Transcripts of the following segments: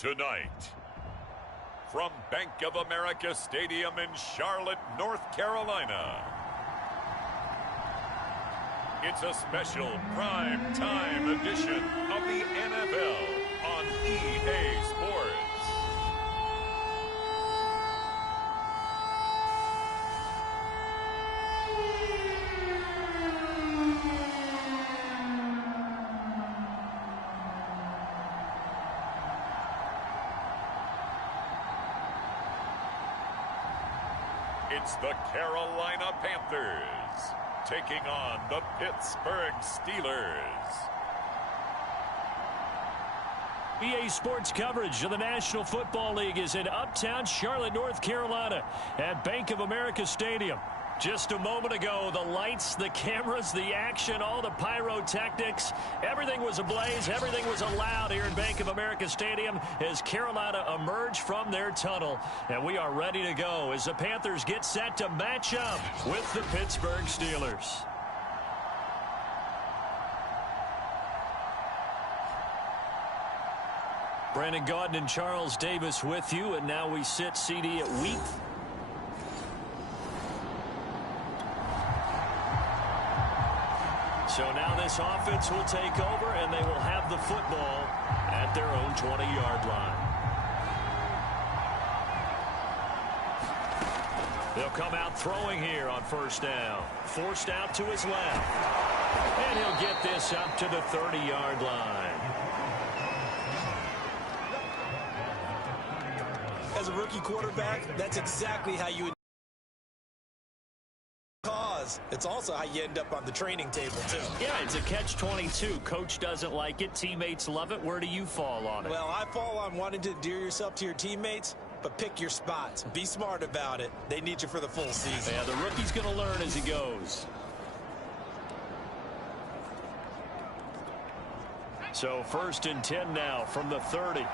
Tonight, from Bank of America Stadium in Charlotte, North Carolina, it's a special prime time edition of the NFL on EA Sports. It's the Carolina Panthers taking on the Pittsburgh Steelers. EA Sports coverage of the National Football League is in uptown Charlotte, North Carolina at Bank of America Stadium. Just a moment ago, the lights, the cameras, the action, all the pyrotechnics, everything was ablaze, everything was allowed here in Bank of America Stadium as Carolina emerged from their tunnel. And we are ready to go as the Panthers get set to match up with the Pittsburgh Steelers. Brandon Gaudin and Charles Davis with you, and now we sit CD at wheat. So now this offense will take over, and they will have the football at their own 20-yard line. They'll come out throwing here on first down. Forced out to his left. And he'll get this up to the 30-yard line. As a rookie quarterback, that's exactly how you it's also how you end up on the training table, too. Yeah, it's a catch-22. Coach doesn't like it. Teammates love it. Where do you fall on it? Well, I fall on wanting to endear yourself to your teammates, but pick your spots. Be smart about it. They need you for the full season. Yeah, the rookie's going to learn as he goes. So 1st and 10 now from the 30.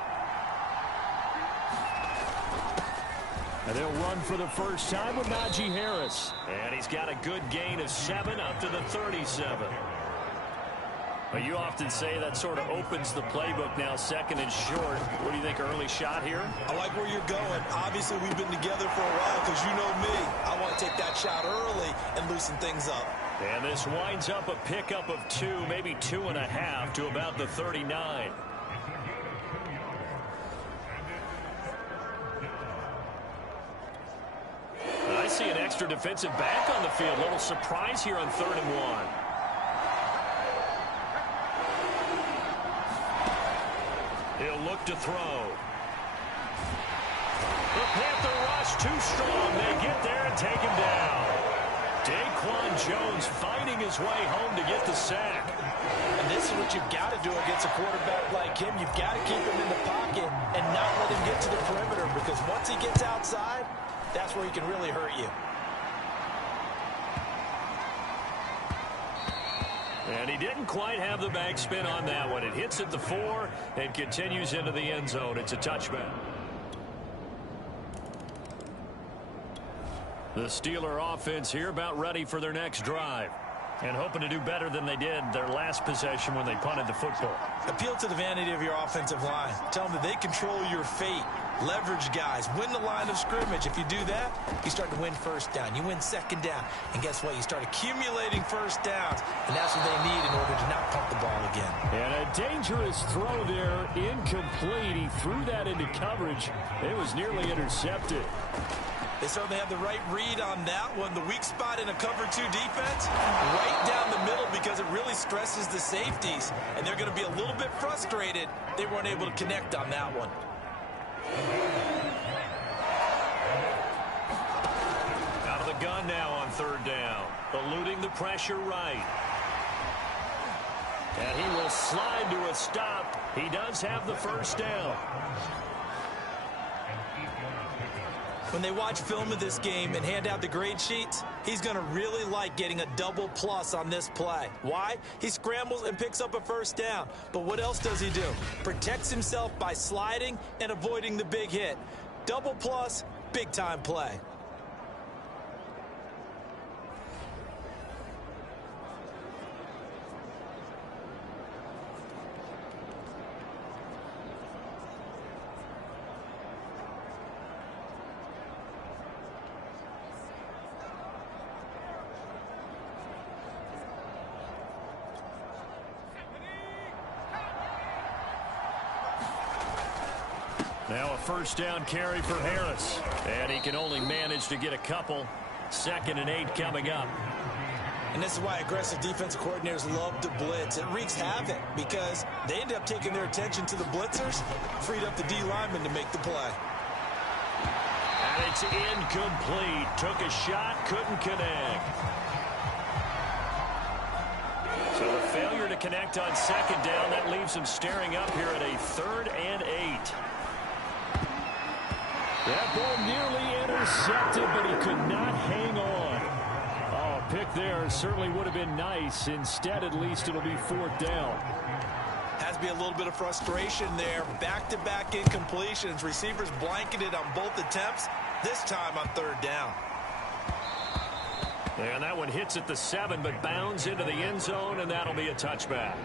And they'll run for the first time with Najee Harris. And he's got a good gain of 7 up to the 37. But you often say that sort of opens the playbook now, 2nd and short. What do you think, early shot here? I like where you're going. Obviously, we've been together for a while because you know me. I want to take that shot early and loosen things up. And this winds up a pickup of 2, maybe 2.5 to about the 39. I see an extra defensive back on the field. A little surprise here on 3rd and 1. He'll look to throw. The Panther rush too strong. They get there and take him down. Daquan Jones fighting his way home to get the sack. And this is what you've got to do against a quarterback like him. You've got to keep him in the pocket and not let him get to the perimeter, because once he gets outside, that's where he can really hurt you. And he didn't quite have the backspin on that one. It hits at the 4 and continues into the end zone. It's a touchback. The Steeler offense here about ready for their next drive, and hoping to do better than they did their last possession when they punted the football. Appeal to the vanity of your offensive line. Tell them that they control your fate. Leverage guys. Win the line of scrimmage. If you do that, you start to win first down. You win second down. And guess what? You start accumulating first downs. And that's what they need in order to not pump the ball again. And a dangerous throw there. Incomplete. He threw that into coverage. It was nearly intercepted. They certainly have the right read on that one. The weak spot in a cover 2 defense, right down the middle, because it really stresses the safeties. And they're going to be a little bit frustrated they weren't able to connect on that one. Out of the gun now on 3rd down. Eluding the pressure right. And he will slide to a stop. He does have the first down. When they watch film of this game and hand out the grade sheets, he's going to really like getting a double plus on this play. Why? He scrambles and picks up a first down. But what else does he do? Protects himself by sliding and avoiding the big hit. Double plus, big-time play. Now a first down carry for Harris. And he can only manage to get a couple. 2nd and 8 coming up. And this is why aggressive defensive coordinators love to blitz. It wreaks havoc because they end up taking their attention to the blitzers, freed up the D lineman to make the play. And it's incomplete. Took a shot, couldn't connect. So the failure to connect on 2nd down, that leaves him staring up here at a 3rd and 8. That ball nearly intercepted, but he could not hang on. Oh, a pick there certainly would have been nice. Instead, at least it'll be 4th down. Has to be a little bit of frustration there. Back-to-back incompletions. Receivers blanketed on both attempts, this time on 3rd down. And that one hits at the 7, but bounds into the end zone, and that'll be a touchback.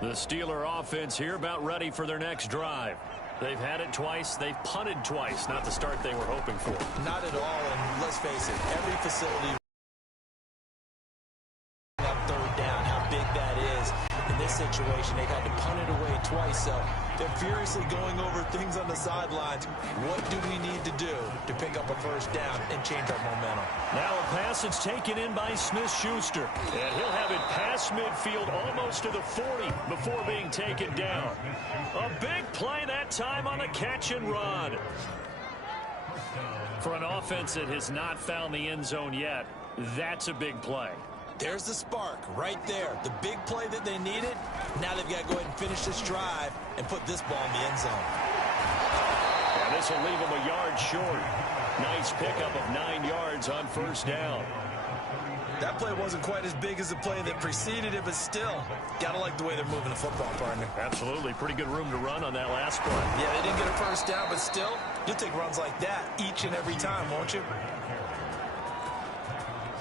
The Steeler offense here about ready for their next drive. They've had it twice. They've punted twice. Not the start they were hoping for. Not at all, and let's face it, every facility on 3rd down, how big that is. In this situation, they've had to punt it away twice, so they're furiously going over things on the sidelines. What do we need to do to pick up a first down and change our momentum? Now a pass that's taken in by Smith-Schuster. And he'll have it past midfield almost to the 40 before being taken down. A big play that time on a catch and run. For an offense that has not found the end zone yet, that's a big play. There's the spark right there. The big play that they needed. Now they've got to go ahead and finish this drive and put this ball in the end zone. And this will leave them a yard short. Nice pickup of 9 yards on 1st down. That play wasn't quite as big as the play that preceded it, but still, got to like the way they're moving the football, partner. Absolutely. Pretty good room to run on that last play. Yeah, they didn't get a first down, but still, you'll take runs like that each and every time, won't you?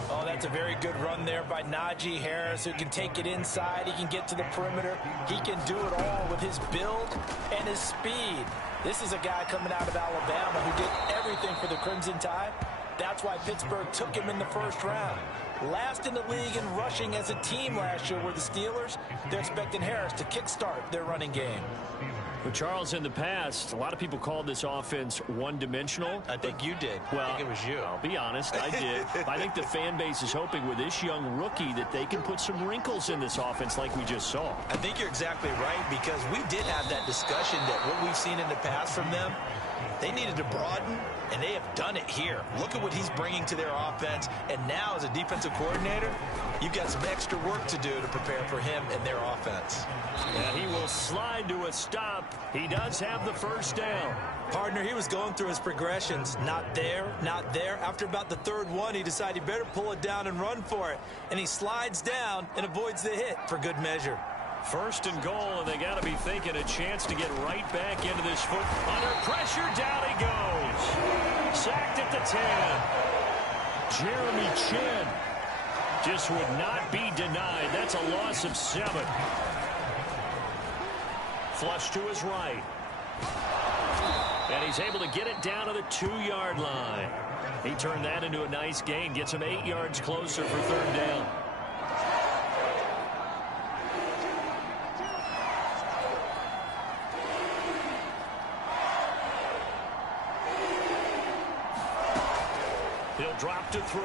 Oh, that's a very good run there by Najee Harris, who can take it inside. He can get to the perimeter. He can do it all with his build and his speed. This is a guy coming out of Alabama who did everything for the Crimson Tide. That's why Pittsburgh took him in the 1st round. Last in the league in rushing as a team last year were the Steelers. They're expecting Harris to kickstart their running game. Well, Charles, in the past, a lot of people called this offense one-dimensional. I think you did. Well, I think it was you. I'll be honest, I did. I think the fan base is hoping with this young rookie that they can put some wrinkles in this offense like we just saw. I think you're exactly right, because we did have that discussion that what we've seen in the past from them, they needed to broaden, and they have done it here. Look at what he's bringing to their offense, and now as a defensive coordinator, you've got some extra work to do to prepare for him and their offense. And he will slide to a stop. He does have the 1st down. Partner, he was going through his progressions. Not there, not there. After about the 3rd one, he decided he better pull it down and run for it. And he slides down and avoids the hit for good measure. 1st and goal, and they got to be thinking a chance to get right back into this foot. Under pressure, down he goes. Sacked at the 10. Jeremy Chin just would not be denied. That's a loss of 7. Flush to his right. And he's able to get it down to the 2-yard line. He turned that into a nice gain. Gets him 8 yards closer for 3rd down. He'll drop to throw.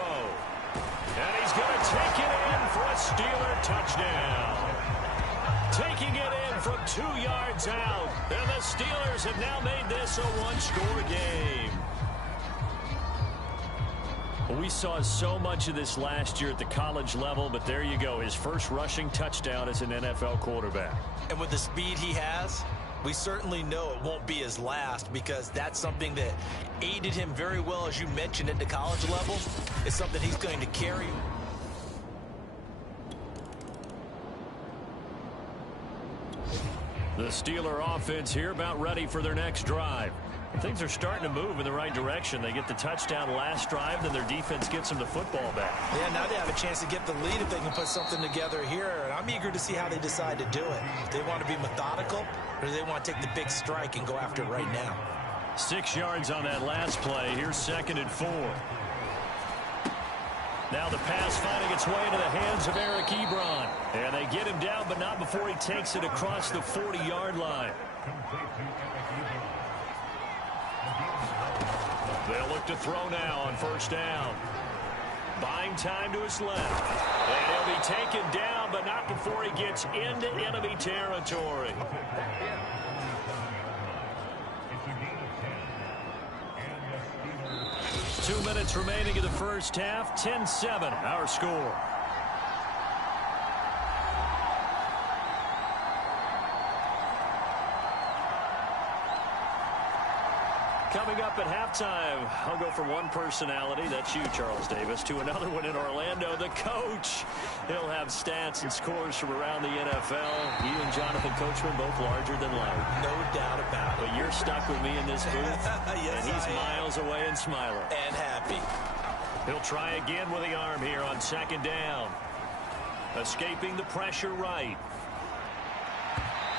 And he's going to take it in for a Steeler touchdown. Taking it in from 2 yards out. And the Steelers have now made this a 1-score game. Well, we saw so much of this last year at the college level, but there you go. His first rushing touchdown as an NFL quarterback. And with the speed he has, we certainly know it won't be his last, because that's something that aided him very well, as you mentioned, at the college level. It's something he's going to carry. The Steeler offense here about ready for their next drive. Things are starting to move in the right direction. They get the touchdown last drive, then their defense gets them the football back. Yeah, now they have a chance to get the lead if they can put something together here. And I'm eager to see how they decide to do it. Do they want to be methodical, or do they want to take the big strike and go after it right now? 6 yards on that last play. Here's 2nd and 4. Now the pass finding its way into the hands of Eric Ebron. And they get him down, but not before he takes it across the 40-yard line. They'll look to throw now on first down. Buying time to his left. And he'll be taken down, but not before he gets into enemy territory. 2 minutes remaining in the first half. 10-7, our score. Coming up at halftime, I'll go from one personality, that's you, Charles Davis, to another one in Orlando, the coach. He'll have stats and scores from around the NFL. You and Jonathan Coachman both larger than life. No doubt about it. But you're stuck with me in this booth, yes, and he's miles away and smiling. And happy. He'll try again with the arm here on second down. Escaping the pressure right.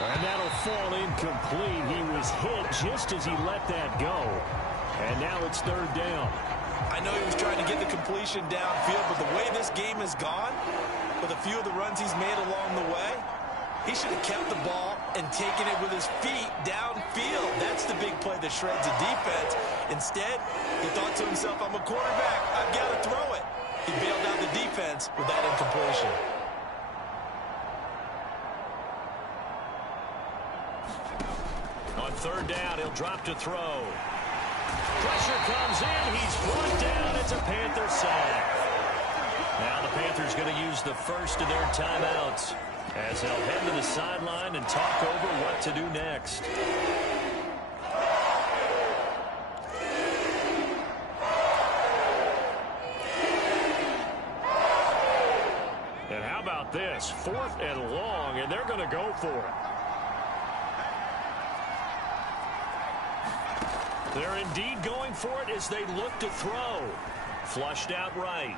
And that'll fall incomplete. He was hit just as he let that go. And now it's third down. I know he was trying to get the completion downfield, but the way this game has gone, with a few of the runs he's made along the way, he should have kept the ball and taken it with his feet downfield. That's the big play that shreds the defense. Instead, he thought to himself, I'm a quarterback. I've got to throw it. He bailed out the defense with that incompletion. On third down, he'll drop to throw. Pressure comes in. He's brought down. It's a Panther sack. Now the Panthers going to use the first of their timeouts as they'll head to the sideline and talk over what to do next. And how about this? 4th and long, and they're going to go for it. They're indeed going for it as they look to throw. Flushed out right.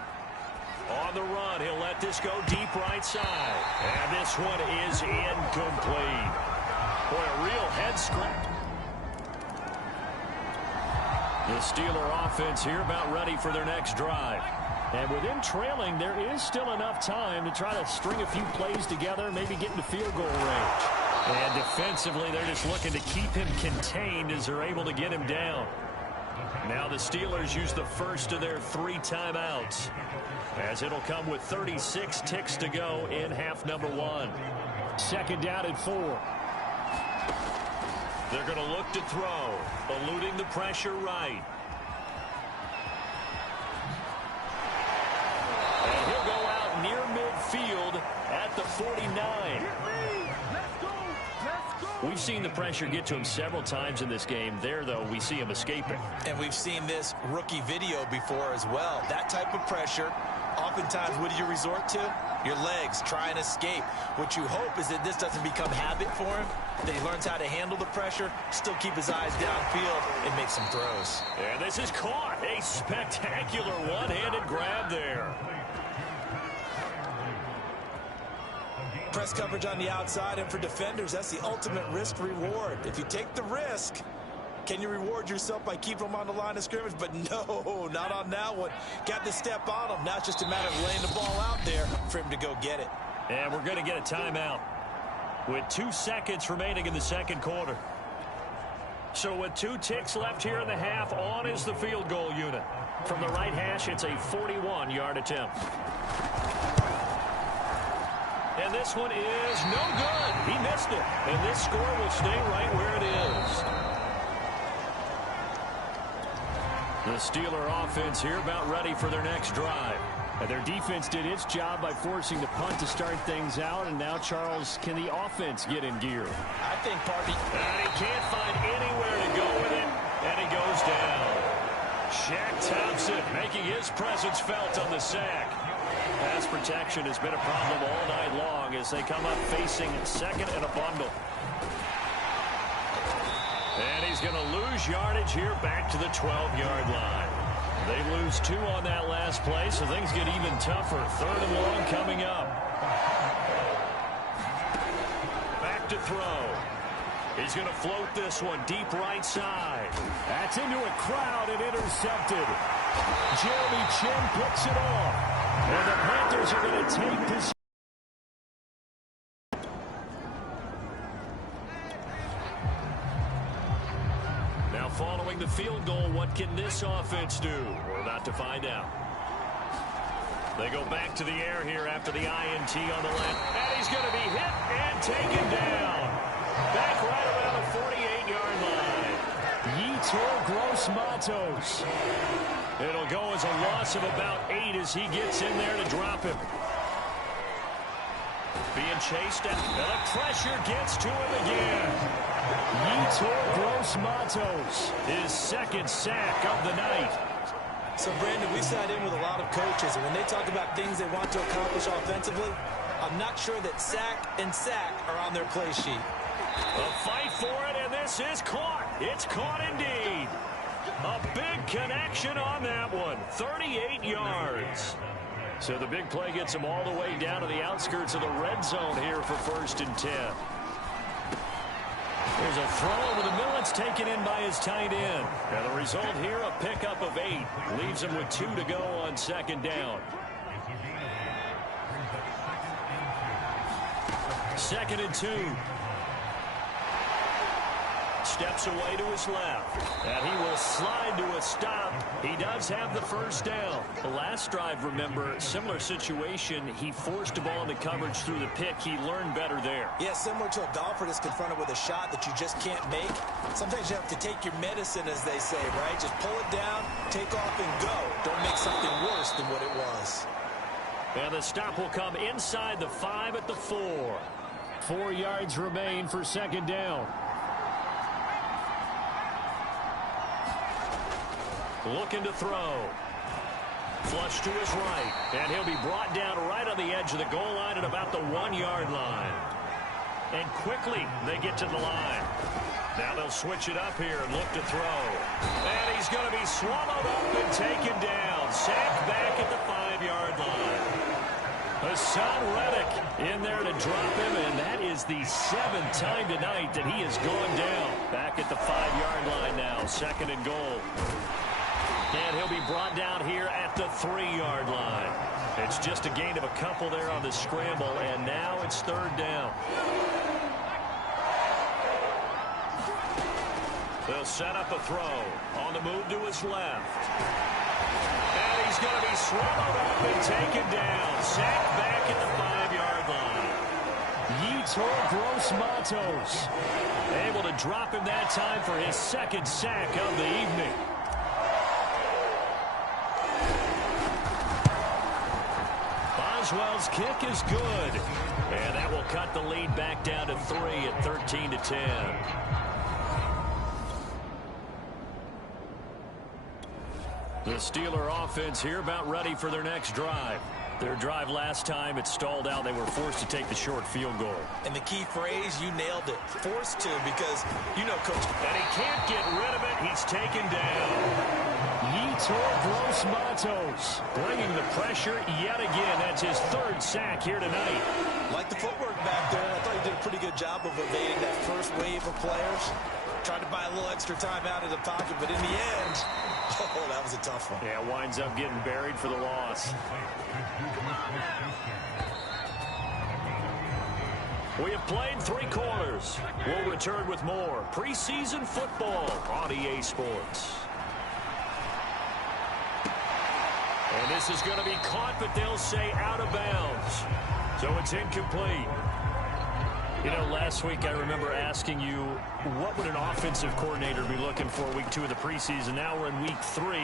On the run, he'll let this go deep right side. And this one is incomplete. Boy, a real head scratch. The Steeler offense here about ready for their next drive. And with them trailing, there is still enough time to try to string a few plays together, maybe get into field goal range. And defensively, they're just looking to keep him contained as they're able to get him down. Now the Steelers use the first of their 3 timeouts, as it'll come with 36 ticks to go in half number 1. Second down and 4. They're going to look to throw, eluding the pressure right. And he'll go out near midfield at the 49. We've seen the pressure get to him several times in this game. There, though, we see him escaping. And we've seen this rookie video before as well. That type of pressure, oftentimes, what do you resort to? Your legs, try and escape. What you hope is that this doesn't become habit for him, that he learns how to handle the pressure, still keep his eyes downfield, and make some throws. And this is caught. A spectacular one-handed grab there. Press coverage on the outside, and for defenders, that's the ultimate risk reward. If you take the risk, can you reward yourself by keeping them on the line of scrimmage? But no, not on that one. Got to step on them. Now it's just a matter of laying the ball out there for him to go get it. And we're going to get a timeout with 2 seconds remaining in the second quarter. So with 2 ticks left here in the half, on is the field goal unit. From the right hash, it's a 41-yard attempt. And this one is no good. He missed it. And this score will stay right where it is. The Steeler offense here about ready for their next drive. And their defense did its job by forcing the punt to start things out. And now, Charles, can the offense get in gear? I think Party. And he can't find anywhere to go with it. And he goes down. Shaq Thompson making his presence felt on the sack. Pass protection has been a problem all night long as they come up facing second and a bundle. And he's going to lose yardage here back to the 12-yard line. They lose 2 on that last play, so things get even tougher. Third and long coming up. Back to throw. He's going to float this one deep right side. That's into a crowd and intercepted. Jeremy Chin picks it off. And the Panthers are going to take this. Now following the field goal, what can this offense do? We're about to find out. They go back to the air here after the INT on the left. And he's going to be hit and taken down. Back right around the 48-yard line. Yetur Gross-Matos. It'll go as a loss of about 8 as he gets in there to drop him. Being chased and the pressure gets to him again. Yetur Gross-Matos. His second sack of the night. So, Brandon, we've sat in with a lot of coaches, and when they talk about things they want to accomplish offensively, I'm not sure that sack and sack are on their play sheet. A fight for it, and this is caught. It's caught indeed. A big connection on that one. 38 yards. So the big play gets him all the way down to the outskirts of the red zone here for 1st and 10. There's a throw over the middle. It's taken in by his tight end. And the result here, a pickup of 8. Leaves him with 2 to go on 2nd down. 2nd and 2. Steps away to his left. And he will slide to a stop. He does have the 1st down. The last drive, remember, similar situation. He forced a ball into coverage through the pick. He learned better there. Yeah, similar to a golfer that's confronted with a shot that you just can't make. Sometimes you have to take your medicine, as they say, right? Just pull it down, take off, and go. Don't make something worse than what it was. And the stop will come inside the 5 at the 4. 4 yards remain for 2nd down. Looking to throw. Flush to his right. And he'll be brought down right on the edge of the goal line at about the 1-yard line. And quickly they get to the line. Now they'll switch it up here and look to throw. And he's going to be swallowed up and taken down. Sacked back at the 5-yard line. Hassan Reddick in there to drop him, and that is the 7th time tonight that he has gone down. Back at the 5-yard line now, 2nd and goal. And he'll be brought down here at the 3-yard line. It's just a gain of a couple there on the scramble, and now it's 3rd down. They'll set up a throw. On the move to his left. And he's going to be swallowed up and taken down. Sacked back at the 5-yard line. Yetur Gross-Matos. Able to drop him that time for his 2nd sack of the evening. Boswell's kick is good. And that will cut the lead back down to 3 at 13-10. The Steeler offense here about ready for their next drive. Their drive last time, it stalled out. They were forced to take the short field goal. And the key phrase, you nailed it. Forced to, because, you know, Coach. And he can't get rid of it. He's taken down. Yetur Gross-Matos. Bringing the pressure yet again. That's his 3rd sack here tonight. Like the footwork back there, I thought he did a pretty good job of evading that first wave of players. Tried to buy a little extra time out of the pocket, but in the end, oh, that was a tough one. Yeah, winds up getting buried for the loss. We have played 3 quarters. We'll return with more preseason football on EA Sports. And this is going to be caught, but they'll say out of bounds. So it's incomplete. You know, last week I remember asking you, what would an offensive coordinator be looking for week 2 of the preseason? Now we're in week 3.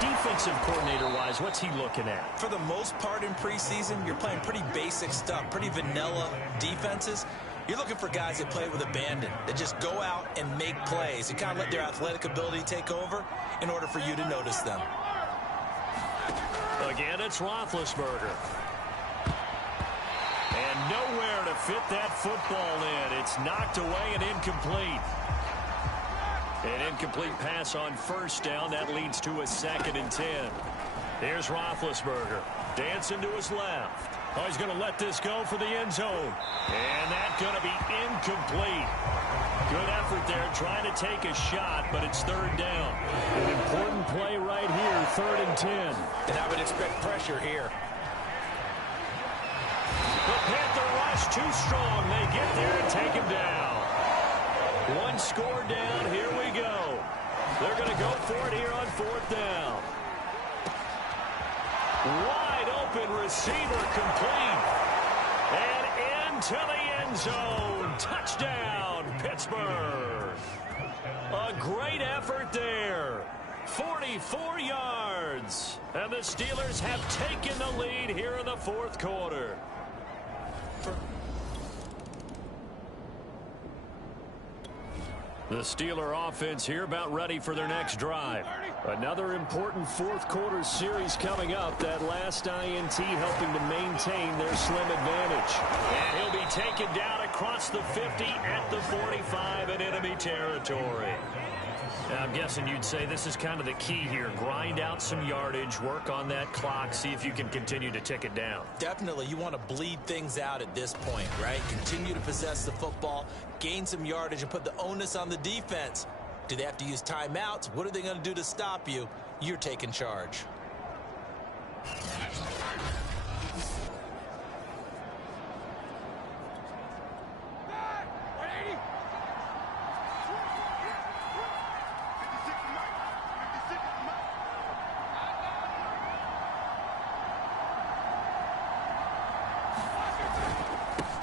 Defensive coordinator-wise, what's he looking at? For the most part in preseason, you're playing pretty basic stuff, pretty vanilla defenses. You're looking for guys that play with abandon, that just go out and make plays and kind of let their athletic ability take over in order for you to notice them. Again, it's Roethlisberger. And nowhere to fit that football in. It's knocked away and incomplete. An incomplete pass on 1st down. That leads to a 2nd and 10. Here's Roethlisberger. Dancing to his left. Oh, he's going to let this go for the end zone. And that's going to be incomplete. Good effort there trying to take a shot, but it's 3rd down. An important play right here, 3rd and 10. And I would expect pressure here. The Panther rush too strong. They get there and take him down. One score down. Here we go. They're going to go for it here on 4th down. Wide open receiver complete. And into the end zone. Touchdown, Pittsburgh. A great effort there. 44 yards. And the Steelers have taken the lead here in the 4th quarter. The Steeler offense here about ready for their next drive. Another important 4th quarter series coming up. That last INT helping to maintain their slim advantage. And he'll be taken down across the 50 at the 45 in enemy territory. Now, I'm guessing you'd say this is kind of the key here. Grind out some yardage, work on that clock, see if you can continue to tick it down. Definitely, you want to bleed things out at this point, right? Continue to possess the football, gain some yardage, and put the onus on the defense. Do they have to use timeouts? What are they going to do to stop you? You're taking charge.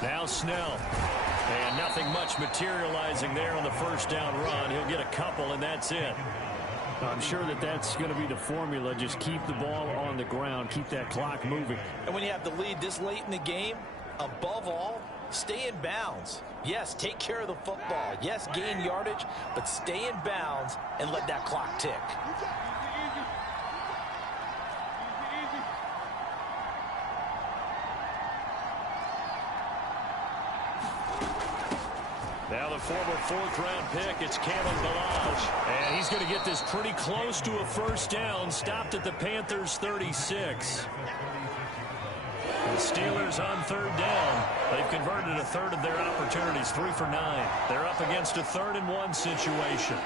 Now Snell. And nothing much materializing there on the 1st down run. He'll get a couple, and that's it. I'm sure that that's going to be the formula. Just keep the ball on the ground. Keep that clock moving. And when you have the lead this late in the game, above all, stay in bounds. Yes, take care of the football. Yes, gain yardage, but stay in bounds and let that clock tick. Now the former 4th-round pick, it's Cameron Balaj. And he's going to get this pretty close to a 1st down, stopped at the Panthers' 36. The Steelers on 3rd down. They've converted a third of their opportunities, 3 for 9. They're up against a 3rd and 1 situation.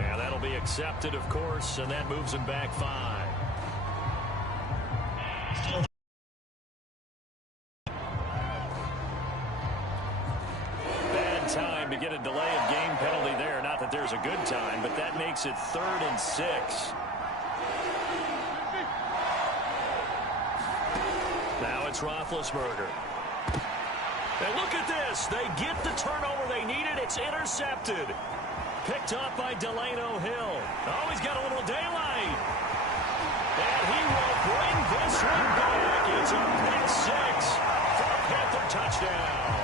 And that'll be accepted, of course, and that moves him back 5. Bad time to get a delay of game penalty there. Not that there's a good time, but that makes it 3rd and 6. Now it's Roethlisberger. And look at this. They get the turnover they needed. It's intercepted. Picked up by Delano Hill. Oh, he's got a little daylight. And he will bring this one back. It's a pick 6 for a Panther touchdown.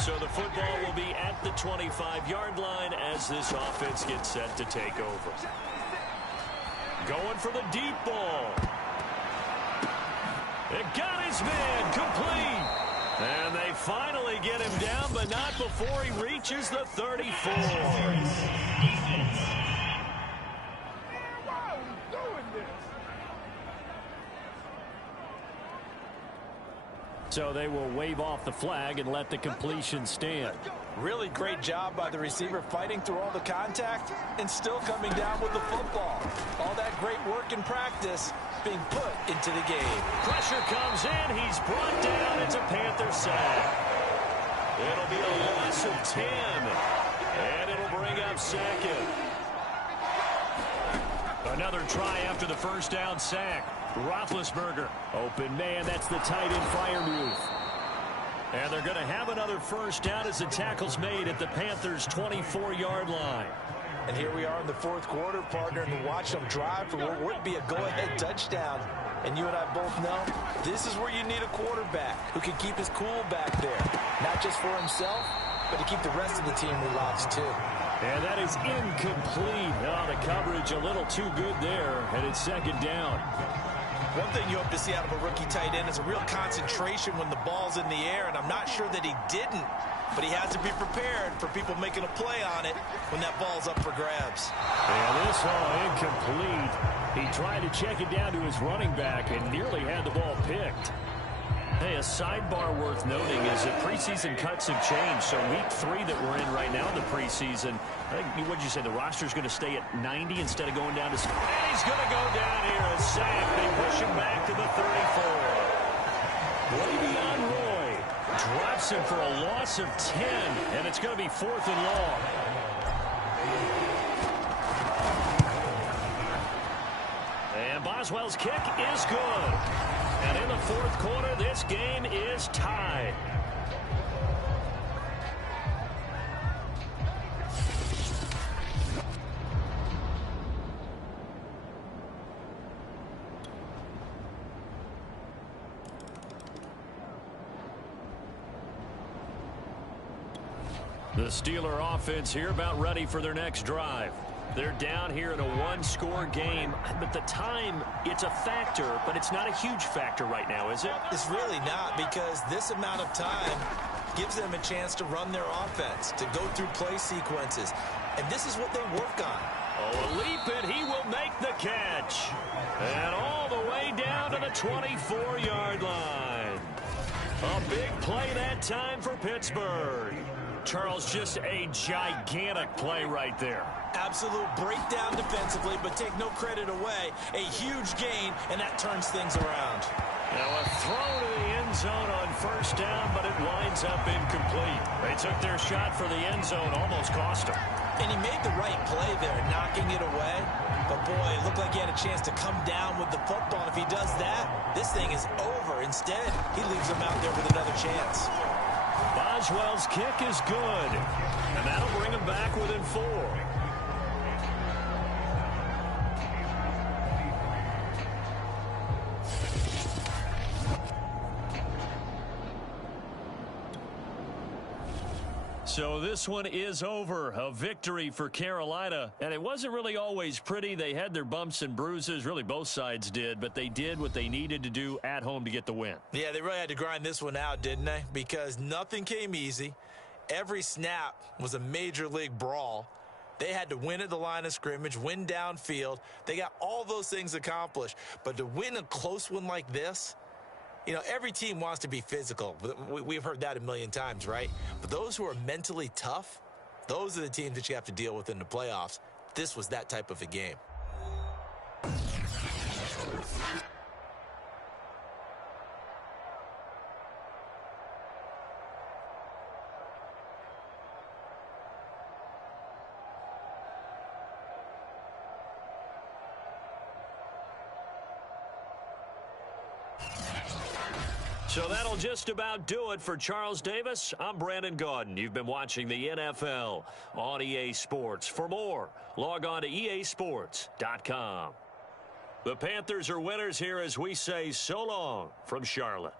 So the football will be at the 25-yard line as this offense gets set to take over. Going for the deep ball. It got his man complete. And they finally get him down, but not before he reaches the 34. So they will wave off the flag and let the completion stand. Really great job by the receiver fighting through all the contact and still coming down with the football. All that great work in practice being put into the game. Pressure comes in. He's brought down. It's a Panther sack. It'll be a loss of 10. And it'll bring up 2nd. Another try after the 1st down sack. Roethlisberger. Open man. That's the tight end fire move. And they're going to have another 1st down as the tackle's made at the Panthers' 24-yard line. And here we are in the 4th quarter, partner, and watch them drive for what would be a go-ahead touchdown. And you and I both know this is where you need a quarterback who can keep his cool back there. Not just for himself, but to keep the rest of the team relaxed too. And that is incomplete. Oh, the coverage a little too good there, and it's 2nd down. One thing you hope to see out of a rookie tight end is a real concentration when the ball's in the air, and I'm not sure that he didn't, but he has to be prepared for people making a play on it when that ball's up for grabs. And this all incomplete. He tried to check it down to his running back and nearly had the ball picked. Hey, a sidebar worth noting is that preseason cuts have changed. So week 3 that we're in right now in the preseason, I think, what'd you say, the roster's going to stay at 90 instead of going down to... And he's going to go down here and sack. They push him back to the 34. Le'Veon Roy drops him for a loss of 10, and it's going to be 4th and long. And Boswell's kick is good. And in the 4th quarter, this game is tied. The Steeler offense here about ready for their next drive. They're down here in a one-score game, but the time, it's a factor, but it's not a huge factor right now, is it? It's really not, because this amount of time gives them a chance to run their offense, to go through play sequences, and this is what they work on. Oh, a leap, and he will make the catch. And all the way down to the 24-yard line. A big play that time for Pittsburgh. Charles, just a gigantic play right there. Absolute breakdown defensively, but take no credit away. A huge gain, and that turns things around. Now a throw to the end zone on 1st down, but it winds up incomplete. They took their shot for the end zone, almost cost them. And he made the right play there, knocking it away. But boy, it looked like he had a chance to come down with the football. And if he does that, this thing is over. Instead, he leaves him out there with another chance. Boswell's kick is good, and that'll bring him back within 4. So this one is over. A victory for Carolina. And it wasn't really always pretty. They had their bumps and bruises. Really, both sides did. But they did what they needed to do at home to get the win. Yeah, they really had to grind this one out, didn't they? Because nothing came easy. Every snap was a major league brawl. They had to win at the line of scrimmage, win downfield. They got all those things accomplished. But to win a close one like this, you know, every team wants to be physical. We've heard that a million times, right? But those who are mentally tough, those are the teams that you have to deal with in the playoffs. This was that type of a game. So that'll just about do it for Charles Davis. I'm Brandon Gaudin. You've been watching the NFL on EA Sports. For more, log on to easports.com. The Panthers are winners here as we say so long from Charlotte.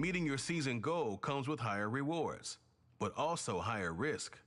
Meeting your season goal comes with higher rewards, but also higher risk.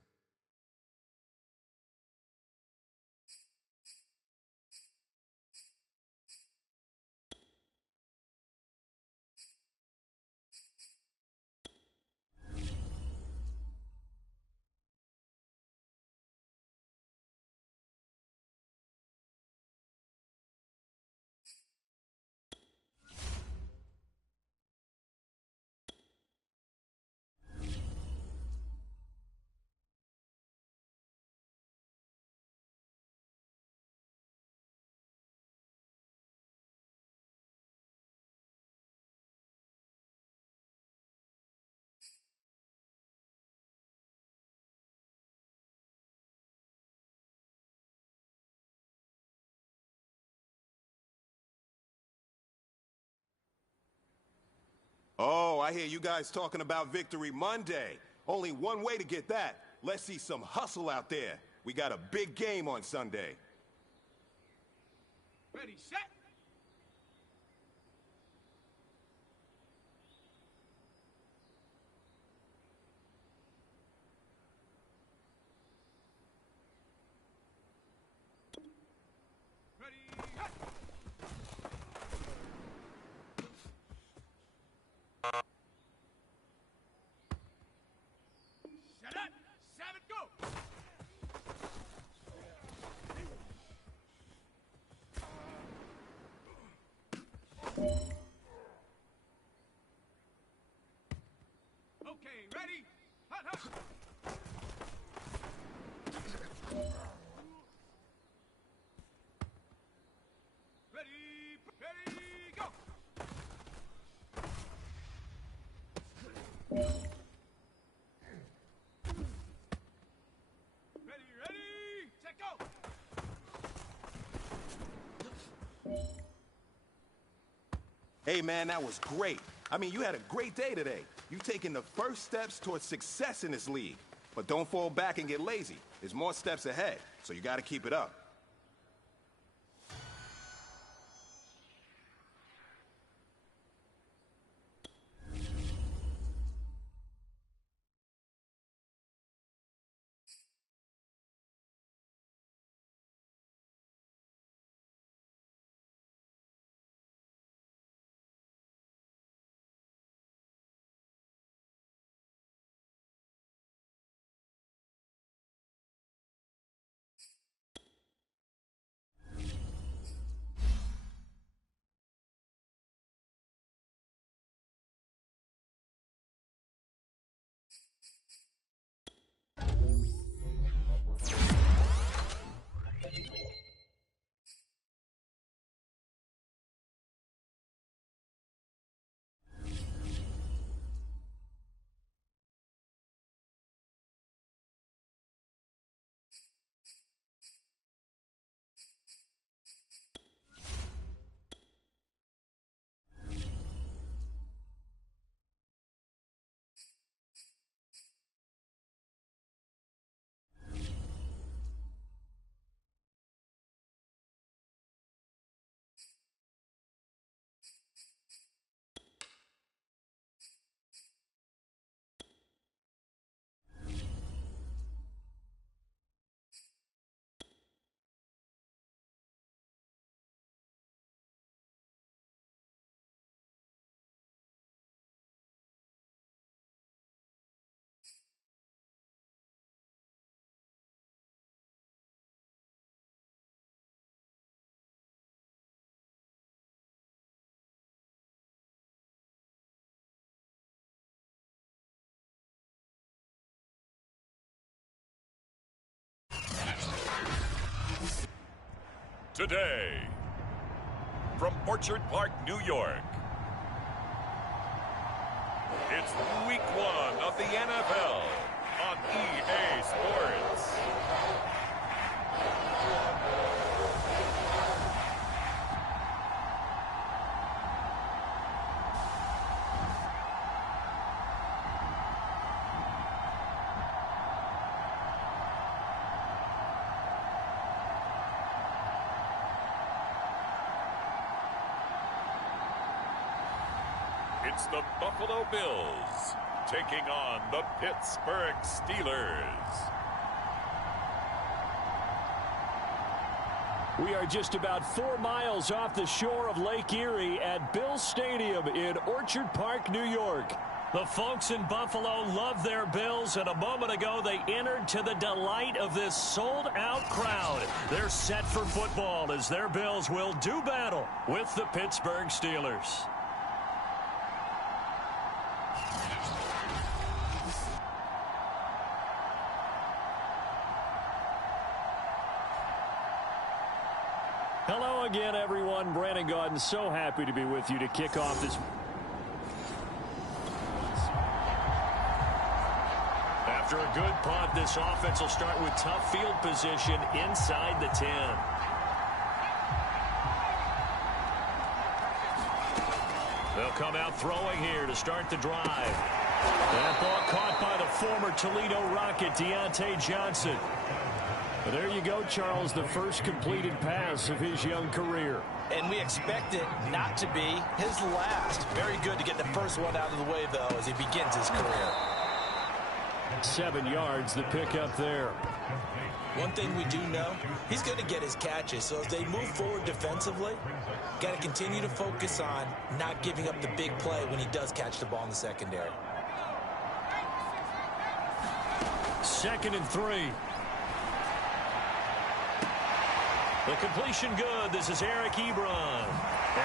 Oh, I hear you guys talking about Victory Monday. Only one way to get that. Let's see some hustle out there. We got a big game on Sunday. Ready, set. Ready, hut. Set up, 7, go. Okay, ready? Hut, hut. Ready, go. Ready, set, go. Hey, man, that was great. I mean, you had a great day today. You've taken the first steps towards success in this league. But don't fall back and get lazy. There's more steps ahead, so you got to keep it up. Today, from Orchard Park, New York, it's week 1 of the NFL on EA Sports. It's the Buffalo Bills taking on the Pittsburgh Steelers. We are just about 4 miles off the shore of Lake Erie at Bill Stadium in Orchard Park, New York. The folks in Buffalo love their Bills, and a moment ago they entered to the delight of this sold-out crowd. They're set for football as their Bills will do battle with the Pittsburgh Steelers. Hello again, everyone. Brandon Gaudin, so happy to be with you to kick off this. After a good punt, this offense will start with tough field position inside the 10. They'll come out throwing here to start the drive. That ball caught by the former Toledo Rocket, Deontay Johnson. Well, there you go, Charles, the first completed pass of his young career. And we expect it not to be his last. Very good to get the first one out of the way, though, as he begins his career. 7 yards, the pickup there. One thing we do know, he's going to get his catches. So as they move forward defensively, got to continue to focus on not giving up the big play when he does catch the ball in the secondary. 2nd and 3. The completion good. This is Eric Ebron.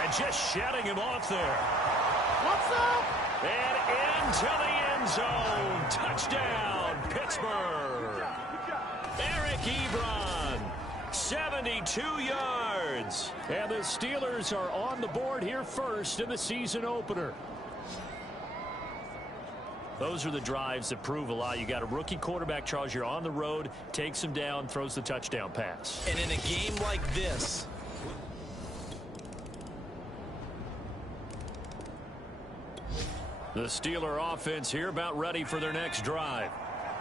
And just shutting him off there. What's up? And into the end zone. Touchdown, Pittsburgh. Eric Ebron, 72 yards. And the Steelers are on the board here first in the season opener. Those are the drives that prove a lot. You got a rookie quarterback, Charles. You're on the road, takes him down, throws the touchdown pass. And in a game like this, the Steeler offense here about ready for their next drive.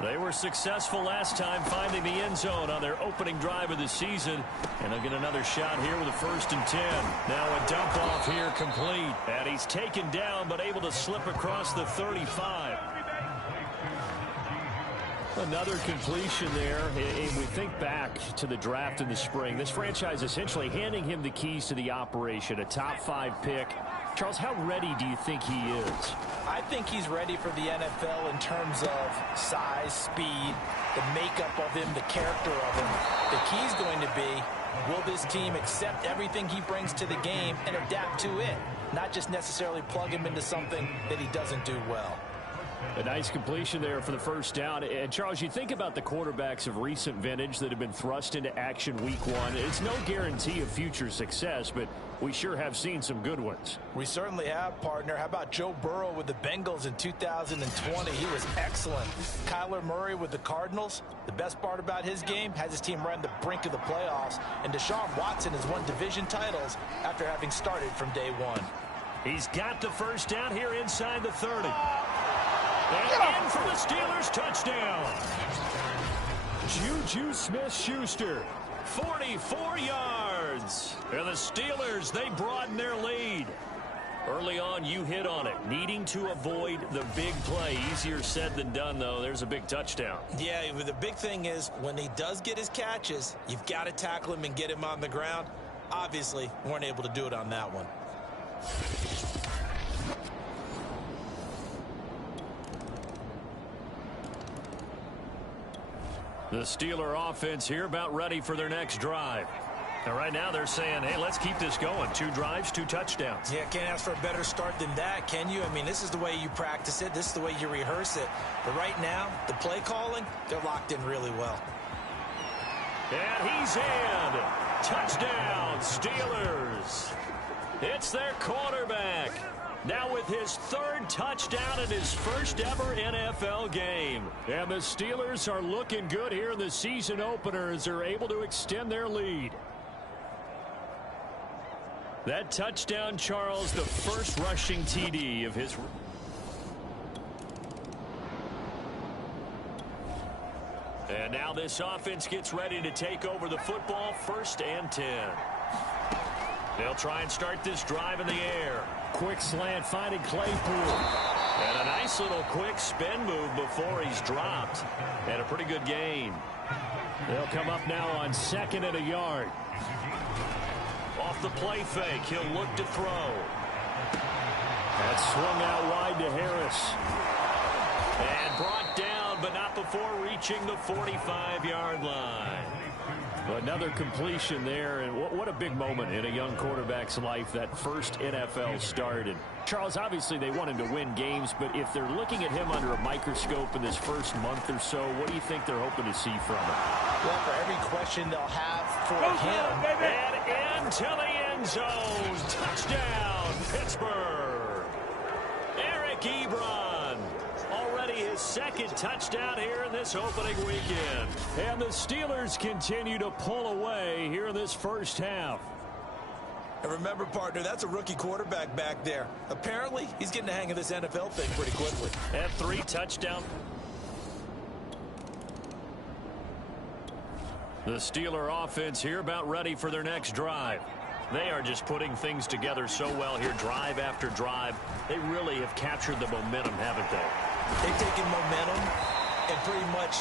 They were successful last time finding the end zone on their opening drive of the season. And they'll get another shot here with a 1st and 10. Now a dump off here complete. And he's taken down but able to slip across the 35. Another completion there. And we think back to the draft in the spring. This franchise essentially handing him the keys to the operation. A top 5 pick. Charles, how ready do you think he is? I think he's ready for the NFL in terms of size, speed, the makeup of him, the character of him. The key's going to be, will this team accept everything he brings to the game and adapt to it? Not just necessarily plug him into something that he doesn't do well. A nice completion there for the 1st down. And, Charles, you think about the quarterbacks of recent vintage that have been thrust into action week 1. It's no guarantee of future success, but we sure have seen some good ones. We certainly have, partner. How about Joe Burrow with the Bengals in 2020? He was excellent. Kyler Murray with the Cardinals. The best part about his game, has his team right on the brink of the playoffs. And Deshaun Watson has won division titles after having started from day 1. He's got the 1st down here inside the 30. And in for the Steelers, touchdown. Juju Smith-Schuster. 44 yards. And the Steelers, they broaden their lead. Early on, you hit on it. Needing to avoid the big play. Easier said than done, though. There's a big touchdown. Yeah, the big thing is when he does get his catches, you've got to tackle him and get him on the ground. Obviously, weren't able to do it on that one. The Steeler offense here about ready for their next drive. And right now they're saying, hey, let's keep this going. 2 drives, 2 touchdowns. Yeah, can't ask for a better start than that, can you? I mean, this is the way you practice it. This is the way you rehearse it. But right now, the play calling, they're locked in really well. And he's in. Touchdown, Steelers. It's their quarterback. Now with his 3rd touchdown in his 1st ever NFL game. And the Steelers are looking good here in the season opener as they're able to extend their lead. That touchdown, Charles, the 1st rushing TD of his. And now this offense gets ready to take over the football. 1st and 10. They'll try and start this drive in the air. quick slant finding Claypool. And a nice little quick spin move before he's dropped. And a pretty good gain. They'll come up now on 2nd and a yard. Off the play fake, he'll look to throw. That's swung out wide to Harris. And brought down, but not before reaching the 45-yard line. Another completion there, and what a big moment in a young quarterback's life, that first NFL start. And Charles, obviously they want him to win games, but if they're looking at him under a microscope in this first month or so, what do you think they're hoping to see from him? Well, for every question they'll have for him. And into the end zone. Touchdown, Pittsburgh. Eric Ebron. Already his 2nd touchdown here in this opening weekend. And the Steelers continue to pull away here in this first half. And remember, partner, that's a rookie quarterback back there. Apparently, he's getting the hang of this NFL thing pretty quickly. And 3 touchdowns. The Steeler offense here about ready for their next drive. They are just putting things together so well here, drive after drive. They really have captured the momentum, haven't they? They've taken momentum and pretty much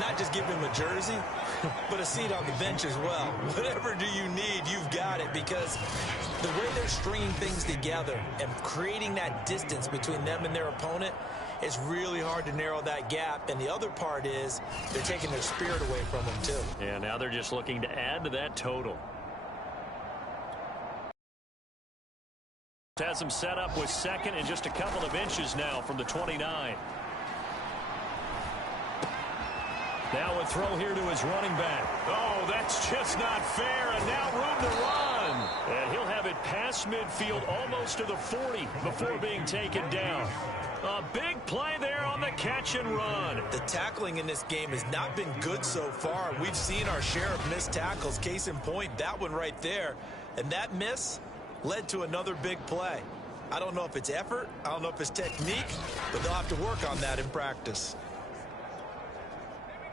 not just give him a jersey, but a seat on the bench as well. Whatever do you need, you've got it, because the way they're stringing things together and creating that distance between them and their opponent, it's really hard to narrow that gap. And the other part is they're taking their spirit away from them, too. And now they're just looking to add to that total. Has him set up with 2nd and just a couple of inches now from the 29. Now a throw here to his running back. Oh, that's just not fair, and now room to run. And he'll have it past midfield almost to the 40 before being taken down. A big play there on the catch and run. The tackling in this game has not been good so far. We've seen our share of missed tackles. Case in point, that one right there. And that miss led to another big play. I don't know if it's effort, I don't know if it's technique, but they'll have to work on that in practice.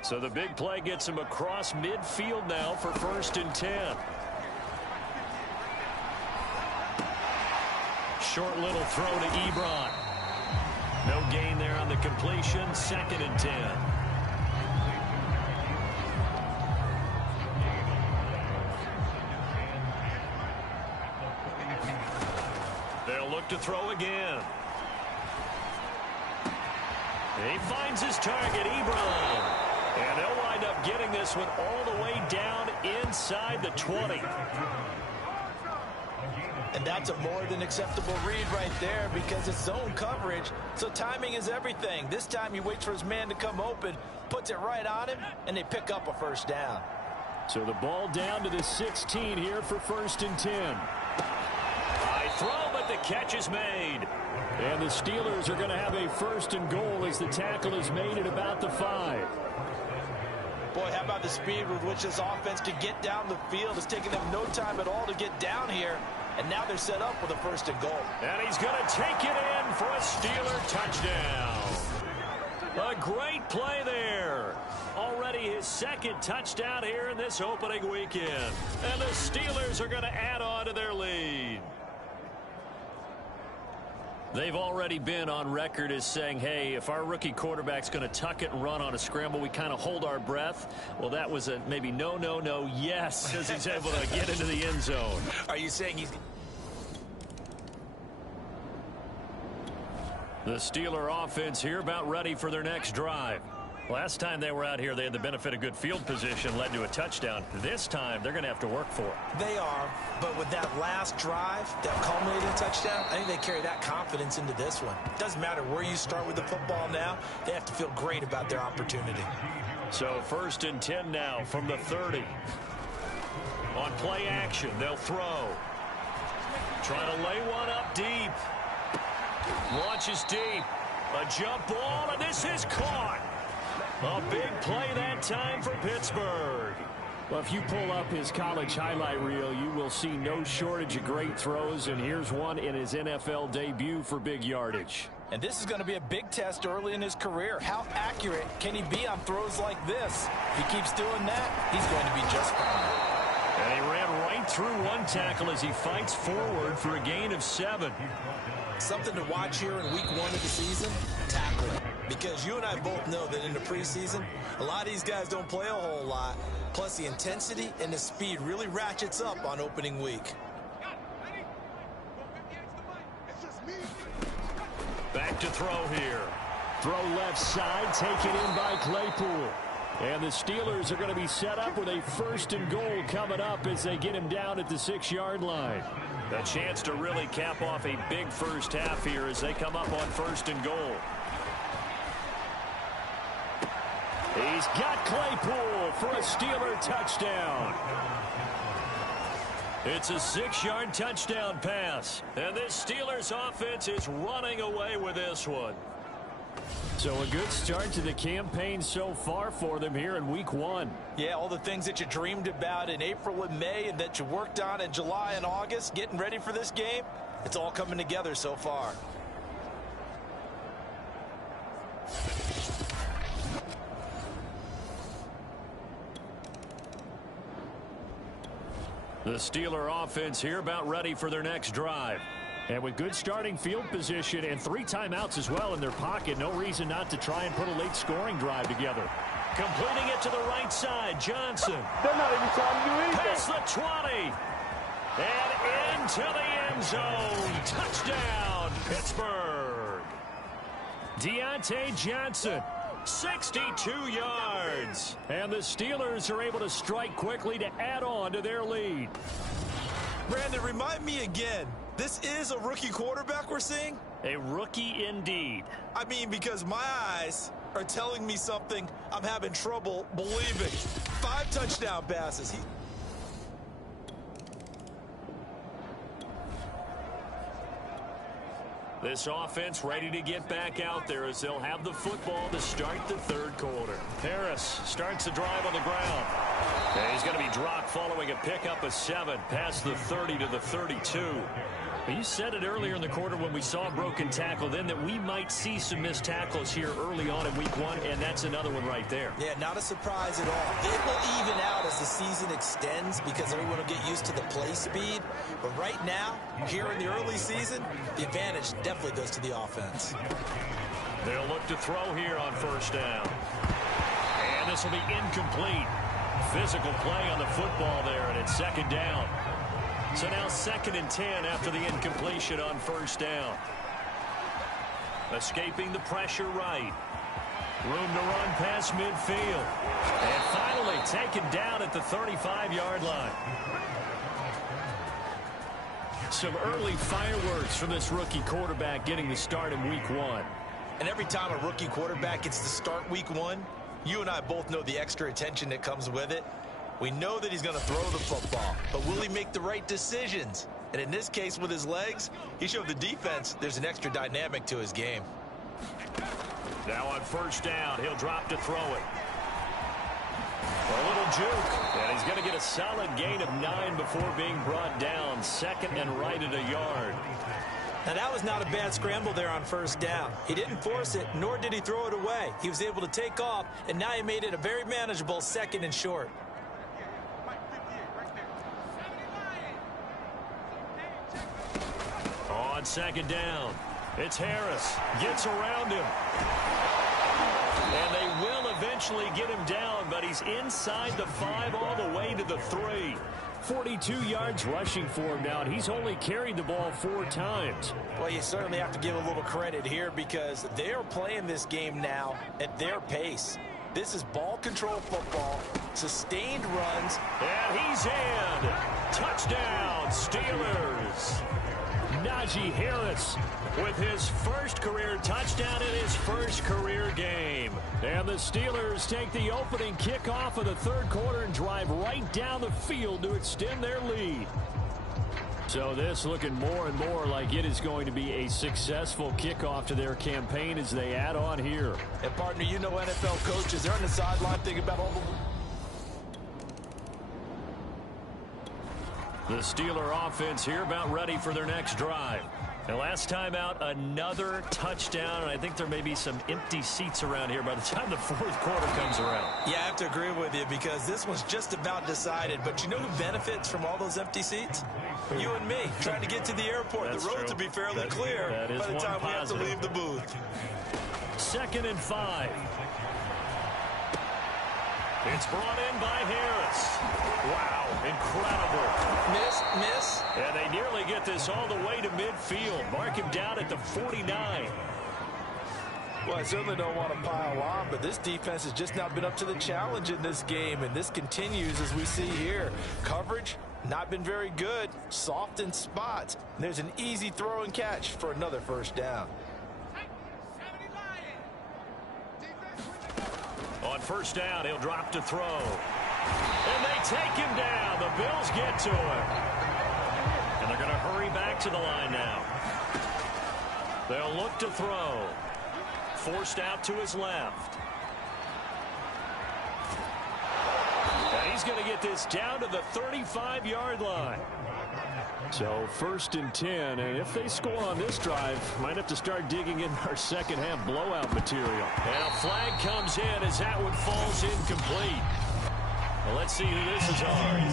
So the big play gets him across midfield now for 1st and 10. Short little throw to Ebron. No gain there on the completion, 2nd and 10. They'll look to throw again. He finds his target, Ebron. And they'll wind up getting this one all the way down inside the 20. And that's a more than acceptable read right there, because it's zone coverage, so timing is everything. This time he waits for his man to come open, puts it right on him, and they pick up a 1st down. So the ball down to the 16 here for 1st and 10. High throw, but the catch is made. And the Steelers are going to have a 1st and goal as the tackle is made at about the 5. Boy, how about the speed with which this offense can get down the field? It's taking them no time at all to get down here. And now they're set up with a 1st and goal. And he's going to take it in for a Steeler touchdown. A great play there. Already his 2nd touchdown here in this opening weekend. And the Steelers are going to add on to their lead. They've already been on record as saying, hey, if our rookie quarterback's going to tuck it and run on a scramble, we kind of hold our breath. Well, that was a maybe no, yes, as he's able to get into the end zone. Are you saying he's... The Steeler offense here about ready for their next drive. Last time they were out here, they had the benefit of good field position, led to a touchdown. This time, they're going to have to work for it. They are, but with that last drive that culminated in a touchdown, I think they carry that confidence into this one. It doesn't matter where you start with the football now. They have to feel great about their opportunity. So 1st and 10 now from the 30. On play action, they'll throw. Trying to lay one up deep. Launches deep. A jump ball, and this is caught. A big play that time for Pittsburgh. Well, if you pull up his college highlight reel, you will see no shortage of great throws, and here's one in his NFL debut for big yardage. And this is going to be a big test early in his career. How accurate can he be on throws like this? If he keeps doing that, he's going to be just fine. And he ran right through one tackle as he fights forward for a gain of 7. Something to watch here in week 1 of the season, tackling. Because you and I both know that in the preseason, a lot of these guys don't play a whole lot. Plus, the intensity and the speed really ratchets up on opening week. Back to throw here. Throw left side, taken in by Claypool. And the Steelers are going to be set up with a 1st and goal coming up as they get him down at the 6-yard line. A chance to really cap off a big first half here as they come up on 1st and goal. He's got Claypool for a Steeler touchdown. It's a 6-yard touchdown pass. And this Steelers offense is running away with this one. So a good start to the campaign so far for them here in week 1. Yeah, all the things that you dreamed about in April and May and that you worked on in July and August, getting ready for this game, it's all coming together so far. The Steeler offense here about ready for their next drive. And with good starting field position and 3 timeouts as well in their pocket, no reason not to try and put a late scoring drive together. Completing it to the right side, Johnson. They're not even trying to do anything. Past the 20. And into the end zone. Touchdown, Pittsburgh. Deontay Johnson, 62 yards. And the Steelers are able to strike quickly to add on to their lead. Brandon, remind me again, this is a rookie quarterback we're seeing? A rookie indeed. I mean, because my eyes are telling me something I'm having trouble believing. 5 touchdown passes. This offense ready to get back out there as they'll have the football to start the 3rd quarter. Harris starts the drive on the ground. And he's going to be dropped following a pickup of 7 past the 30 to the 32. You said it earlier in the quarter when we saw a broken tackle then that we might see some missed tackles here early on in week 1, and that's another one right there. Yeah, not a surprise at all. It will even out as the season extends because everyone will get used to the play speed. But right now, here in the early season, the advantage definitely goes to the offense. They'll look to throw here on 1st down. And this will be incomplete. Physical play on the football there, and it's 2nd down. So now 2nd and 10 after the incompletion on 1st down. Escaping the pressure right. Room to run past midfield. And finally taken down at the 35-yard line. Some early fireworks from this rookie quarterback getting the start in week 1. And every time a rookie quarterback gets to start week 1, you and I both know the extra attention that comes with it. We know that he's going to throw the football, but will he make the right decisions? And in this case, with his legs, he showed the defense there's an extra dynamic to his game. Now on 1st down, he'll drop to throw it. A little juke, and he's going to get a solid gain of 9 before being brought down. 2nd and right at a yard. Now, that was not a bad scramble there on 1st down. He didn't force it, nor did he throw it away. He was able to take off, and now he made it a very manageable 2nd and short. On 2nd down, it's Harris. Gets around him. And they will eventually get him down, but he's inside the 5 all the way to the 3. 42 yards rushing for him now, and he's only carried the ball 4 times. Well, you certainly have to give a little credit here because they're playing this game now at their pace. This is ball control football, sustained runs. And he's in. Touchdown, Steelers. Najee Harris with his 1st career touchdown in his 1st career game. And the Steelers take the opening kickoff of the 3rd quarter and drive right down the field to extend their lead. So this looking more and more like it is going to be a successful kickoff to their campaign as they add on here. And partner, you know NFL coaches, they're on the sideline thinking about all the Steeler offense here about ready for their next drive. And last time out, another touchdown, and I think there may be some empty seats around here by the time the fourth quarter comes around. Yeah, I have to agree with you because this one's just about decided. But you know who benefits from all those empty seats? You and me, trying to get to the airport. That's the roads true. will be fairly clear by the time we have to leave the booth. 2nd and 5. It's brought in by Harris. Wow, incredible. Miss. And they nearly get this all the way to midfield. Mark him down at the 49. Well, I certainly don't want to pile on, but this defense has just not been up to the challenge in this game, and this continues as we see here. Coverage, not been very good. Soft in spots. And there's an easy throw and catch for another first down. On first down, he'll drop to throw. And they take him down. The Bills get to him. And they're going to hurry back to the line now. They'll look to throw. Forced out to his left. And he's going to get this down to the 35-yard line. So 1st and 10, and if they score on this drive, might have to start digging in our second half blowout material. And a flag comes in as that one falls incomplete. Well, let's see who this is on.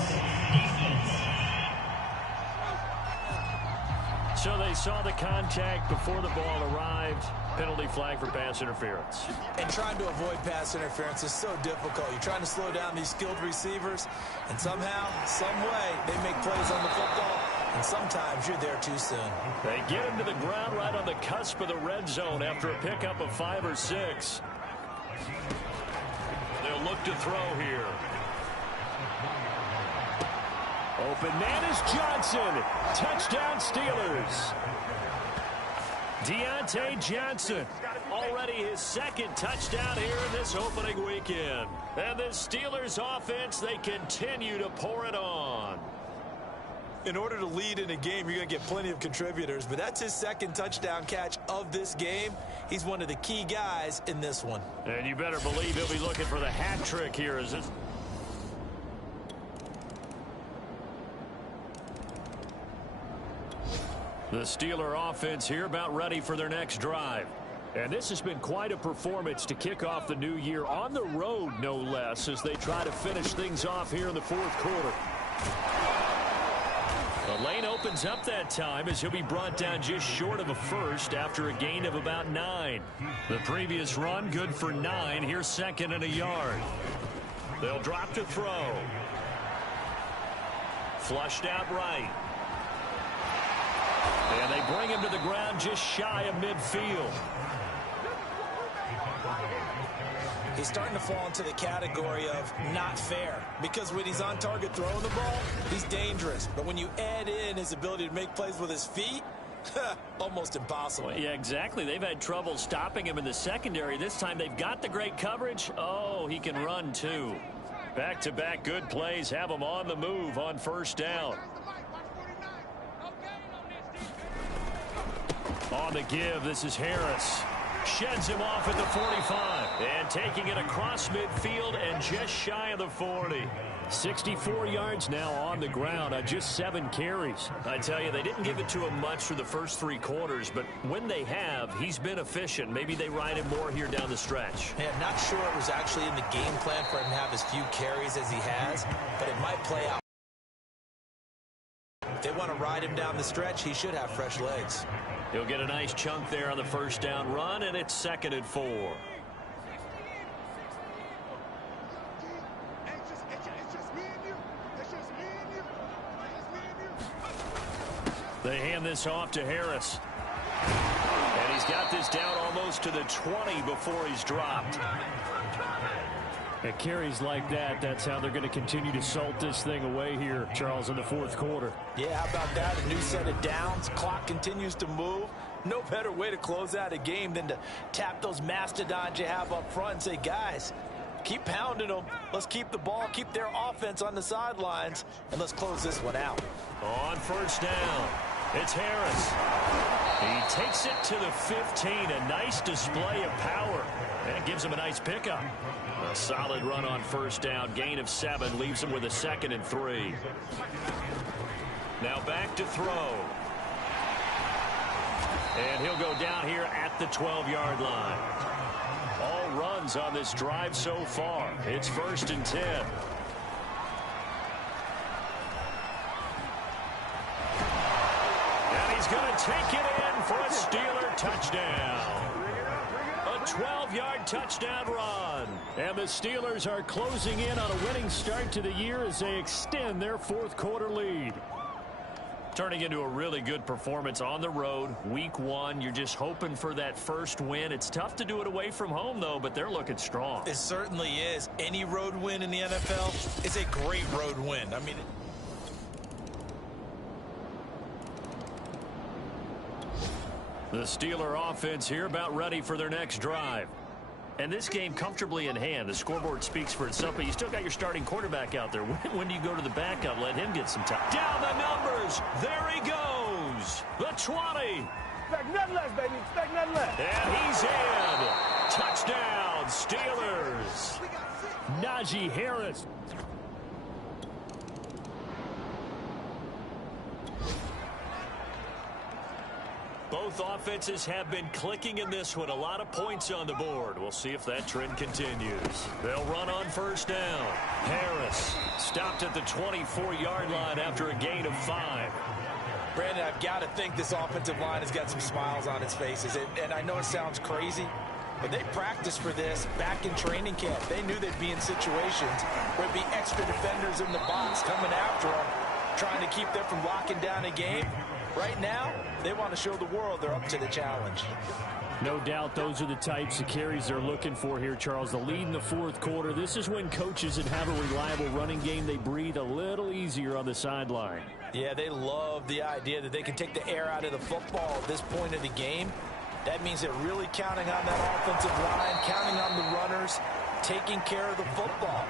So they saw the contact before the ball arrived. Penalty flag for pass interference. And trying to avoid pass interference is so difficult. You're trying to slow down these skilled receivers, and somehow, some way, they make plays on the football, and sometimes you're there too soon. They get him to the ground right on the cusp of the red zone after a pickup of 5 or 6. They'll look to throw here. Open man is Johnson. Touchdown Steelers. Deontay Johnson, already his 2nd touchdown here in this opening weekend. And the Steelers offense, they continue to pour it on. In order to lead in a game, you're going to get plenty of contributors, but that's his 2nd touchdown catch of this game. He's one of the key guys in this one. And you better believe he'll be looking for the hat trick here. Is this? The Steeler offense here about ready for their next drive. And this has been quite a performance to kick off the new year on the road, no less, as they try to finish things off here in the 4th quarter. The lane opens up that time as he'll be brought down just short of a first after a gain of about 9. The previous run good for 9. Here's 2nd and a yard. They'll drop to throw. Flushed out right. And they bring him to the ground just shy of midfield. He's starting to fall into the category of not fair, because when he's on target throwing the ball, he's dangerous. But when you add in his ability to make plays with his feet, almost impossible. Well, yeah, exactly. They've had trouble stopping him in the secondary. This time they've got the great coverage. Oh, he can run too. Back-to-back good plays have him on the move on first down. On the give, this is Harris. Sheds him off at the 45. And taking it across midfield and just shy of the 40. 64 yards now on the ground on just 7 carries. I tell you, they didn't give it to him much for the first 3 quarters, but when they have, he's been efficient. Maybe they ride him more here down the stretch. Yeah, not sure it was actually in the game plan for him to have as few carries as he has, but it might play out. If they want to ride him down the stretch, he should have fresh legs. He'll get a nice chunk there on the first down run, and it's 2nd and 4. They hand this off to Harris. And he's got this down almost to the 20 before he's dropped. At carries like that, that's how they're going to continue to salt this thing away here, Charles, in the 4th quarter. Yeah, how about that? A new set of downs. Clock continues to move. No better way to close out a game than to tap those mastodons you have up front and say, guys, keep pounding them. Let's keep the ball, keep their offense on the sidelines, and let's close this one out. On first down, it's Harris. He takes it to the 15. A nice display of power. And gives him a nice pickup. A solid run on first down. Gain of 7 leaves him with a 2nd and 3. Now back to throw. And he'll go down here at the 12-yard line. All runs on this drive so far. It's 1st and 10. And he's going to take it in for a Steeler touchdown. A 12-yard touchdown run. And the Steelers are closing in on a winning start to the year as they extend their fourth-quarter lead. Turning into a really good performance on the road. Week 1, you're just hoping for that first win. It's tough to do it away from home, though, but they're looking strong. It certainly is. Any road win in the NFL is a great road win. I mean, the Steeler offense here about ready for their next drive. And this game comfortably in hand. The scoreboard speaks for itself, but you still got your starting quarterback out there. When do you go to the backup? Let him get some time. Down the numbers. There he goes. The 20. Expect nothing less, baby. Expect nothing less. And he's in. Touchdown, Steelers. Najee Harris. Both offenses have been clicking in this one. A lot of points on the board. We'll see if that trend continues. They'll run on first down. Harris stopped at the 24-yard line after a gain of 5. Brandon, I've got to think this offensive line has got some smiles on its faces. And I know it sounds crazy, but they practiced for this back in training camp. They knew they'd be in situations where there'd be extra defenders in the box coming after them, trying to keep them from locking down a game. Right now, they want to show the world they're up to the challenge. No doubt those are the types of carries they're looking for here, Charles. The lead in the fourth quarter. This is when coaches that have a reliable running game, they breathe a little easier on the sideline. Yeah, they love the idea that they can take the air out of the football at this point of the game. That means they're really counting on that offensive line, counting on the runners, taking care of the football.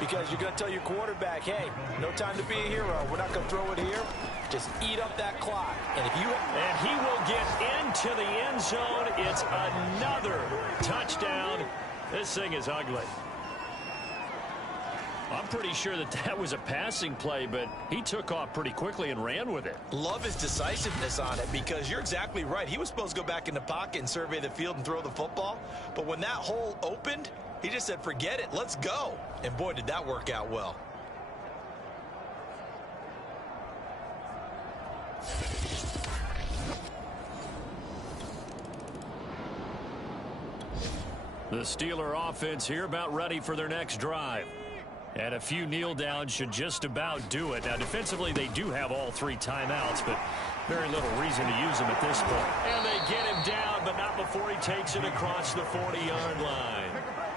Because you're going to tell your quarterback, hey, no time to be a hero. We're not going to throw it here. Just eat up that clock. And he will get into the end zone. It's another touchdown. This thing is ugly. I'm pretty sure that was a passing play, but he took off pretty quickly and ran with it. Love his decisiveness on it, because you're exactly right. He was supposed to go back in the pocket and survey the field and throw the football. But when that hole opened, he just said, forget it, let's go. And boy, did that work out well. The Steeler offense here about ready for their next drive. And a few kneel downs should just about do it. Now, defensively, they do have all 3 timeouts, but very little reason to use them at this point. And they get him down, but not before he takes it across the 40-yard line.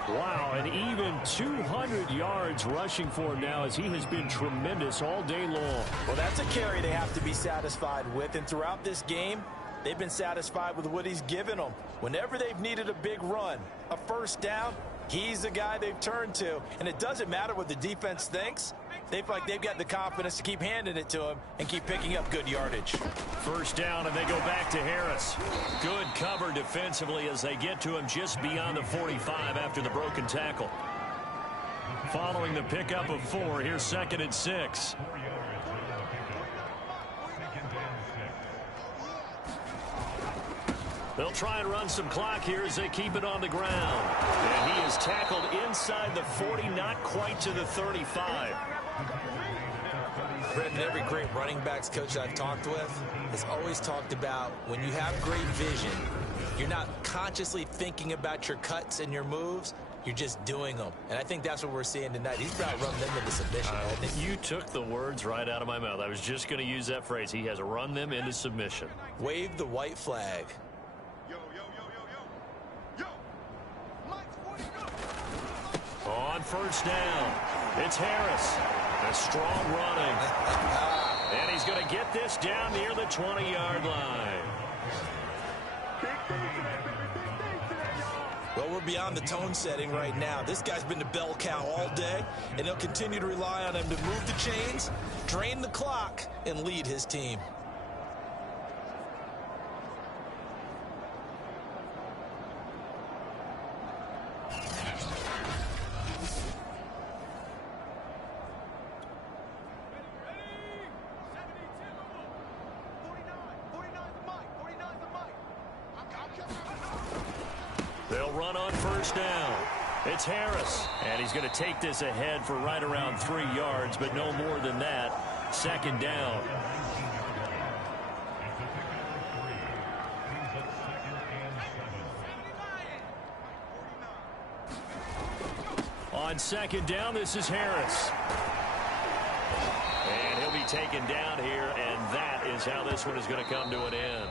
Wow, and even 200 yards rushing for him now, as he has been tremendous all day long. Well, that's a carry they have to be satisfied with. And throughout this game, they've been satisfied with what he's given them. Whenever they've needed a big run, a first down, he's the guy they've turned to. And it doesn't matter what the defense thinks. They feel like they've got the confidence to keep handing it to him and keep picking up good yardage. First down, and they go back to Harris. Good cover defensively as they get to him just beyond the 45 after the broken tackle. Following the pickup of 4, here's 2nd and 6. They'll try and run some clock here as they keep it on the ground. And he is tackled inside the 40, not quite to the 35. Brendan, every great running backs coach I've talked with has always talked about when you have great vision, you're not consciously thinking about your cuts and your moves. You're just doing them. And I think that's what we're seeing tonight. He's about to run them into submission. You took the words right out of my mouth. I was just going to use that phrase. He has run them into submission. Wave the white flag. On first down, it's Harris. A strong running. And he's going to get this down near the 20-yard line. Well, we're beyond the tone setting right now. This guy's been the bell cow all day, and he'll continue to rely on him to move the chains, drain the clock, and lead his team. run on first down. It's Harris, and he's going to take this ahead for right around 3 yards, but no more than that. Second down. On second down, this is Harris. And he'll be taken down here, and that is how this one is going to come to an end.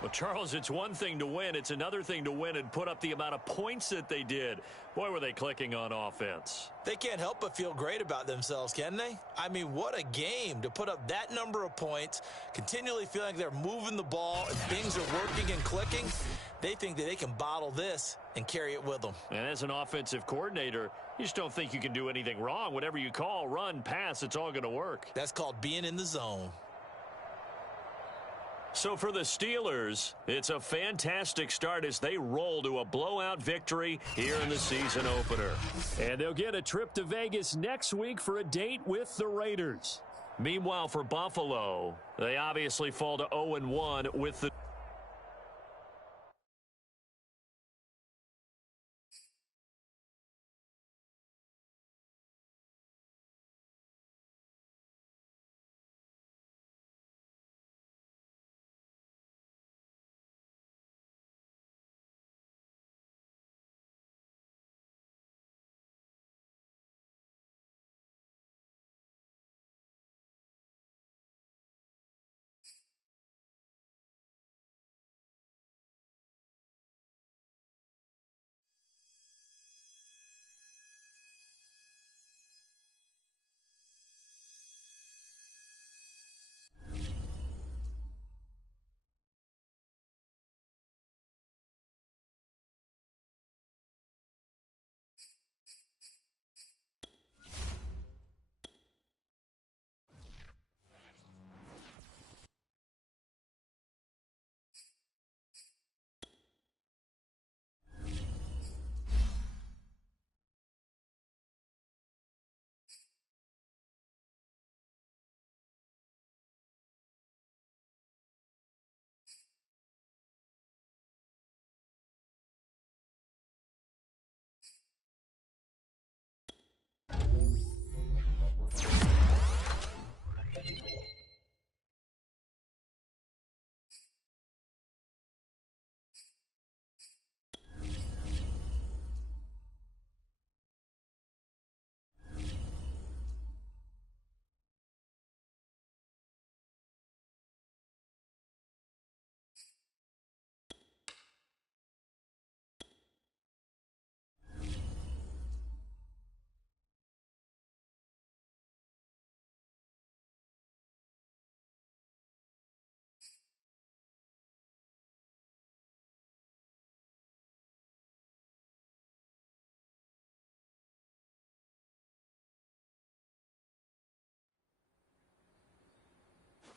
Well, Charles, it's one thing to win. It's another thing to win and put up the amount of points that they did. Boy, were they clicking on offense. They can't help but feel great about themselves, can they? I mean, what a game to put up that number of points, continually feeling like they're moving the ball and things are working and clicking. They think that they can bottle this and carry it with them. And as an offensive coordinator, you just don't think you can do anything wrong. Whatever you call, run, pass, it's all going to work. That's called being in the zone. So for the Steelers, it's a fantastic start as they roll to a blowout victory here in the season opener. And they'll get a trip to Vegas next week for a date with the Raiders. Meanwhile, for Buffalo, they obviously fall to 0-1 with the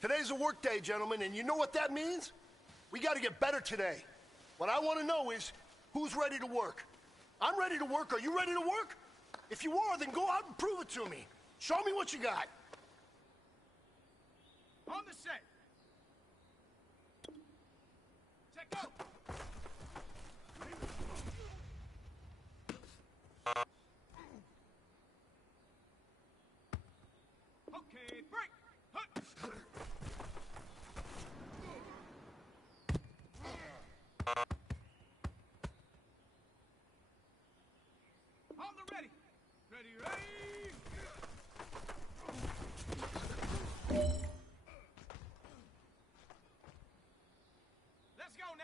Today's a work day, gentlemen, and you know what that means? We got to get better today. What I want to know is, who's ready to work? I'm ready to work. Are you ready to work? If you are, then go out and prove it to me. Show me what you got. On the set. Set, go. Okay, break. Hut. On the ready. Ready, ready. Let's go now.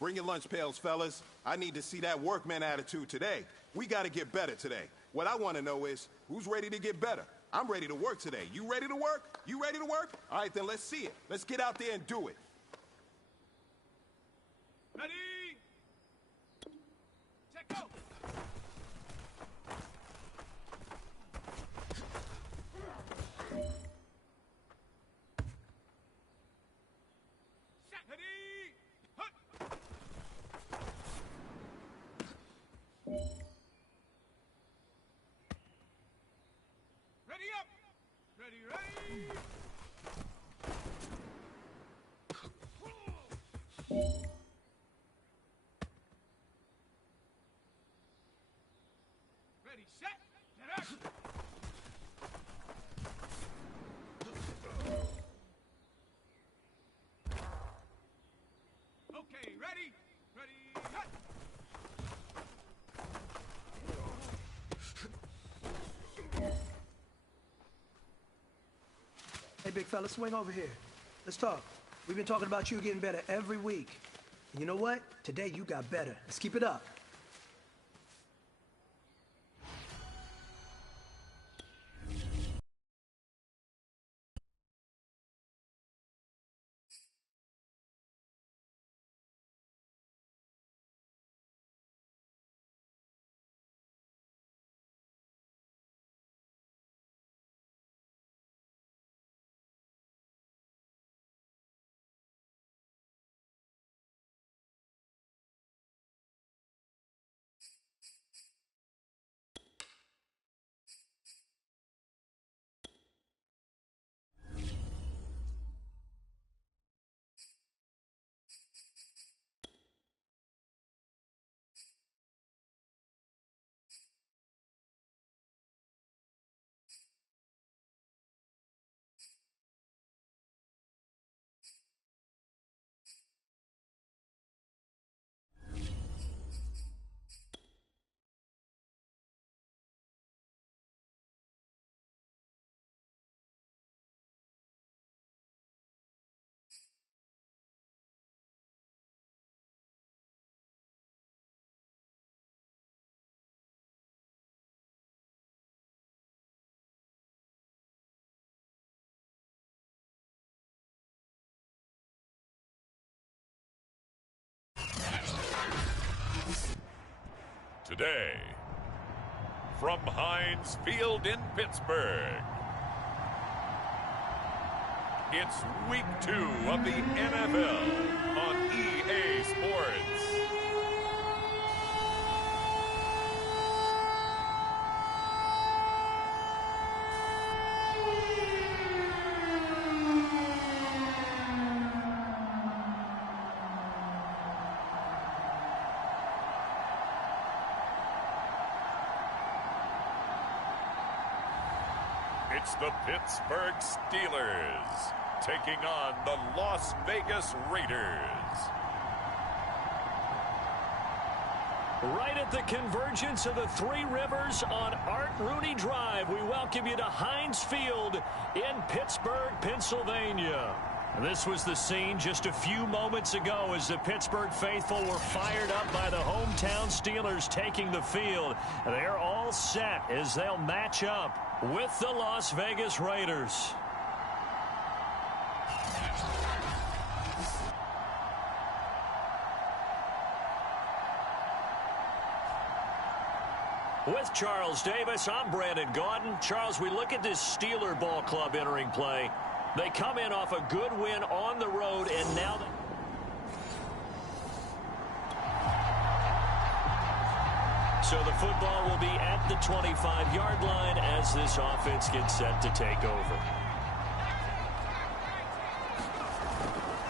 Bring your lunch pails, fellas. I need to see that workman attitude today. We got to get better today. What I want to know is, who's ready to get better? I'm ready to work today. You ready to work? You ready to work? All right, then let's see it. Let's get out there and do it. Ready? Set, go! Set, ready? Hut! Ready up! Ready, ready! Ready, set, get action! Okay, ready? Ready, hut! Hey, big fella, swing over here. Let's talk. We've been talking about you getting better every week. And you know what? Today you got better. Let's keep it up. Today, from Heinz Field in Pittsburgh. It's week 2 of the NFL on EA Sports. It's the Pittsburgh Steelers taking on the Las Vegas Raiders. Right at the convergence of the Three Rivers on Art Rooney Drive, we welcome you to Heinz Field in Pittsburgh, Pennsylvania. This was the scene just a few moments ago as the Pittsburgh faithful were fired up by the hometown Steelers taking the field. They're all set as they'll match up with the Las Vegas Raiders. With Charles Davis, I'm Brandon Gaudin. Charles, we look at this Steeler ball club entering play. They come in off a good win on the road, and now so the football will be at the 25-yard line as this offense gets set to take over.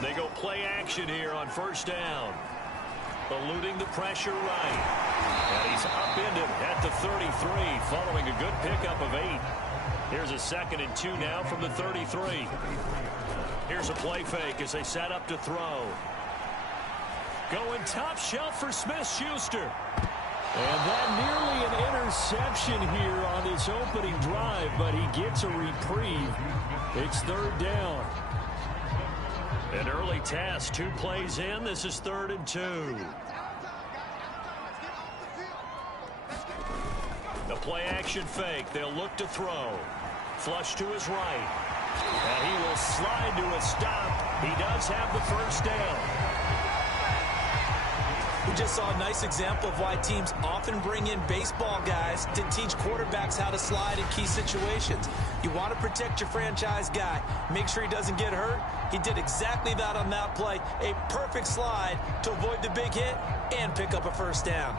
They go play action here on first down. Eluding the pressure right. And he's upended at the 33 following a good pickup of 8. Here's a 2nd and 2 now from the 33. Here's a play fake as they set up to throw. Going top shelf for Smith-Schuster. And that nearly an interception here on this opening drive, but he gets a reprieve. It's 3rd down. An early task, 2 plays in. This is 3rd and 2. The play action fake. They'll look to throw. Flush to his right. And he will slide to a stop. He does have the first down. We just saw a nice example of why teams often bring in baseball guys to teach quarterbacks how to slide in key situations. You want to protect your franchise guy. Make sure he doesn't get hurt. He did exactly that on that play. A perfect slide to avoid the big hit and pick up a first down.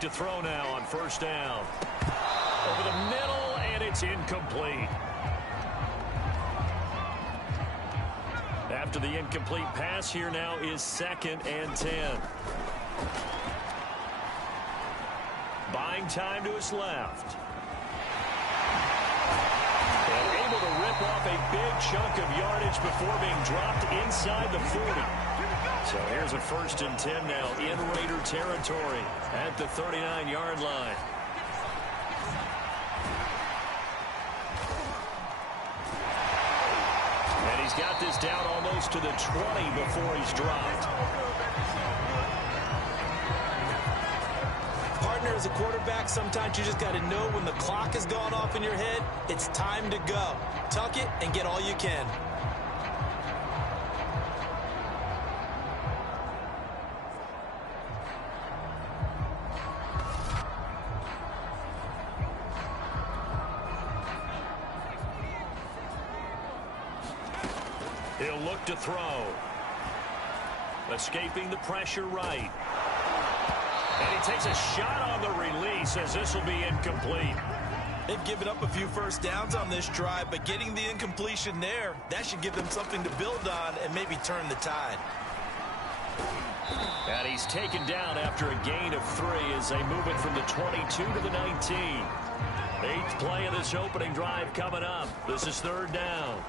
To throw now on first down. Over the middle, and it's incomplete. After the incomplete pass, here now is 2nd and 10. Buying time to his left. And able to rip off a big chunk of yardage before being dropped inside the 40. So here's a 1st and 10 now in Raider territory at the 39-yard line. And he's got this down almost to the 20 before he's dropped. Partner, as a quarterback, sometimes you just got to know when the clock has gone off in your head, it's time to go. Tuck it and get all you can. He'll look to throw. Escaping the pressure right. And he takes a shot on the release as this will be incomplete. They've given up a few first downs on this drive, but getting the incompletion there, that should give them something to build on and maybe turn the tide. And he's taken down after a gain of 3 as they move it from the 22 to the 19. 8th play of this opening drive coming up. This is 3rd down.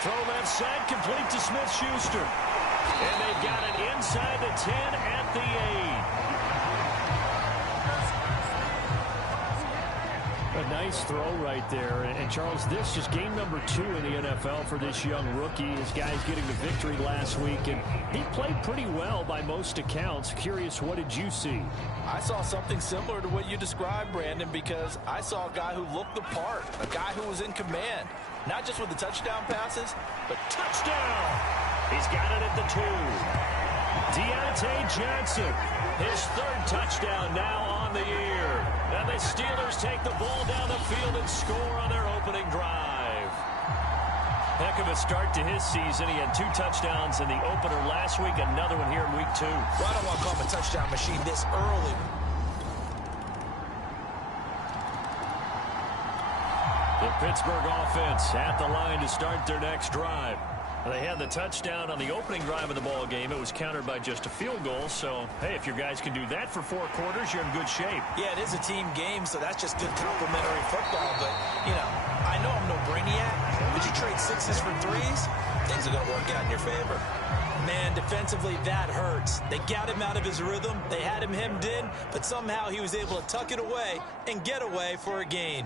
Throw left side, complete to Smith-Schuster. And they've got it inside the 10 at the 8. A nice throw right there. And Charles, this is game number 2 in the NFL for this young rookie. His guys getting the victory last week, and he played pretty well by most accounts. Curious, what did you see? I saw something similar to what you described, Brandon, because I saw a guy who looked the part, a guy who was in command, not just with the touchdown passes, but Touchdown! He's got it at the 2. Deontay Johnson, his 3rd touchdown now on the year. And the Steelers take the ball down the field and score on their opening drive. Heck of a start to his season. He had 2 touchdowns in the opener last week, another one here in week 2. Well, I don't want to call him a touchdown machine this early. The Pittsburgh offense at the line to start their next drive. They had the touchdown on the opening drive of the ball game. It was countered by just a field goal. So, hey, if your guys can do that for 4 quarters, you're in good shape. Yeah, it is a team game, so that's just good complimentary football. But, you know, I know I'm no brainiac, but you trade 6s for 3s, things are going to work out in your favor. Man, defensively, that hurts. They got him out of his rhythm. They had him hemmed in, but somehow he was able to tuck it away and get away for a gain.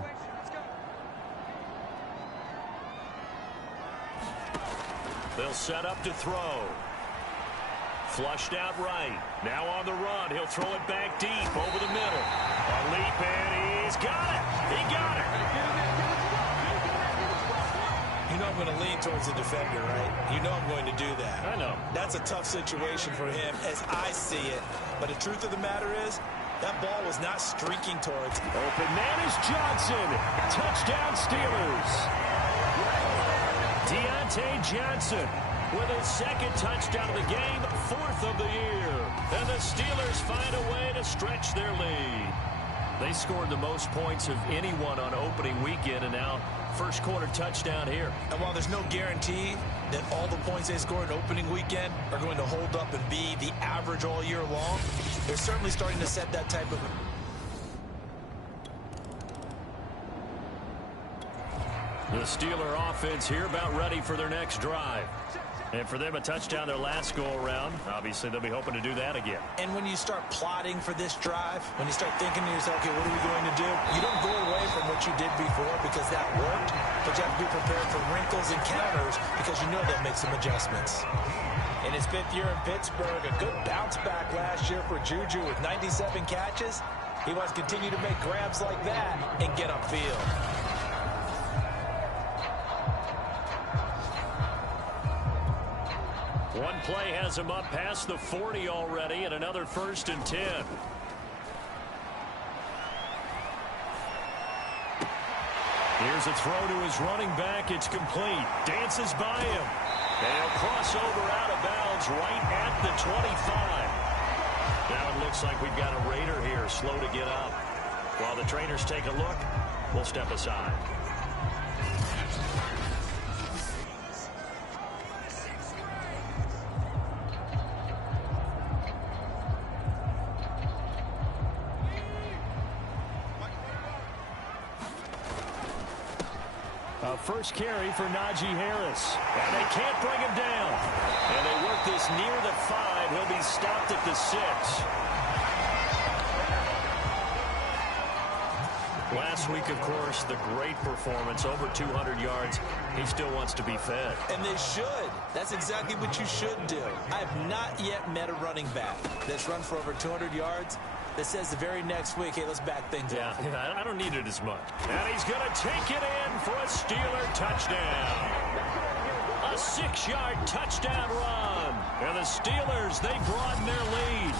They'll set up to throw. Flushed out right. Now on the run. He'll throw it back deep over the middle. A leap, and he's got it. He got it. You know I'm going to lean towards the defender, right? You know I'm going to do that. I know. That's a tough situation for him as I see it. But the truth of the matter is, that ball was not streaking towards. Open man is Johnson. Touchdown Steelers. Deontay Johnson with his 2nd touchdown of the game, 4th of the year. And the Steelers find a way to stretch their lead. They scored the most points of anyone on opening weekend, and now first quarter touchdown here. And while there's no guarantee that all the points they score in opening weekend are going to hold up and be the average all year long, they're certainly starting to set that type of... The Steeler offense here about ready for their next drive. And for them, a touchdown their last go-around. Obviously, they'll be hoping to do that again. And when you start plotting for this drive, when you start thinking to yourself, okay, what are we going to do? You don't go away from what you did before because that worked, but you have to be prepared for wrinkles and counters because you know they'll make some adjustments. In his 5th year in Pittsburgh, a good bounce back last year for Juju with 97 catches. He wants to continue to make grabs like that and get upfield. One play has him up past the 40 already, and another 1st and 10. Here's a throw to his running back. It's complete. Dances by him. And he'll cross over out of bounds right at the 25. Now it looks like we've got a Raider here, slow to get up. While the trainers take a look, we'll step aside. First carry for Najee Harris. And they can't bring him down. And they work this near the 5. He'll be stopped at the 6. Last week, of course, the great performance, over 200 yards. He still wants to be fed. And they should. That's exactly what you should do. I have not yet met a running back that's run for over 200 yards that says the very next week, hey, let's back things up. Yeah, I don't need it as much. And he's going to take it in for a Steeler touchdown. A 6-yard touchdown run. And the Steelers, they broaden their lead.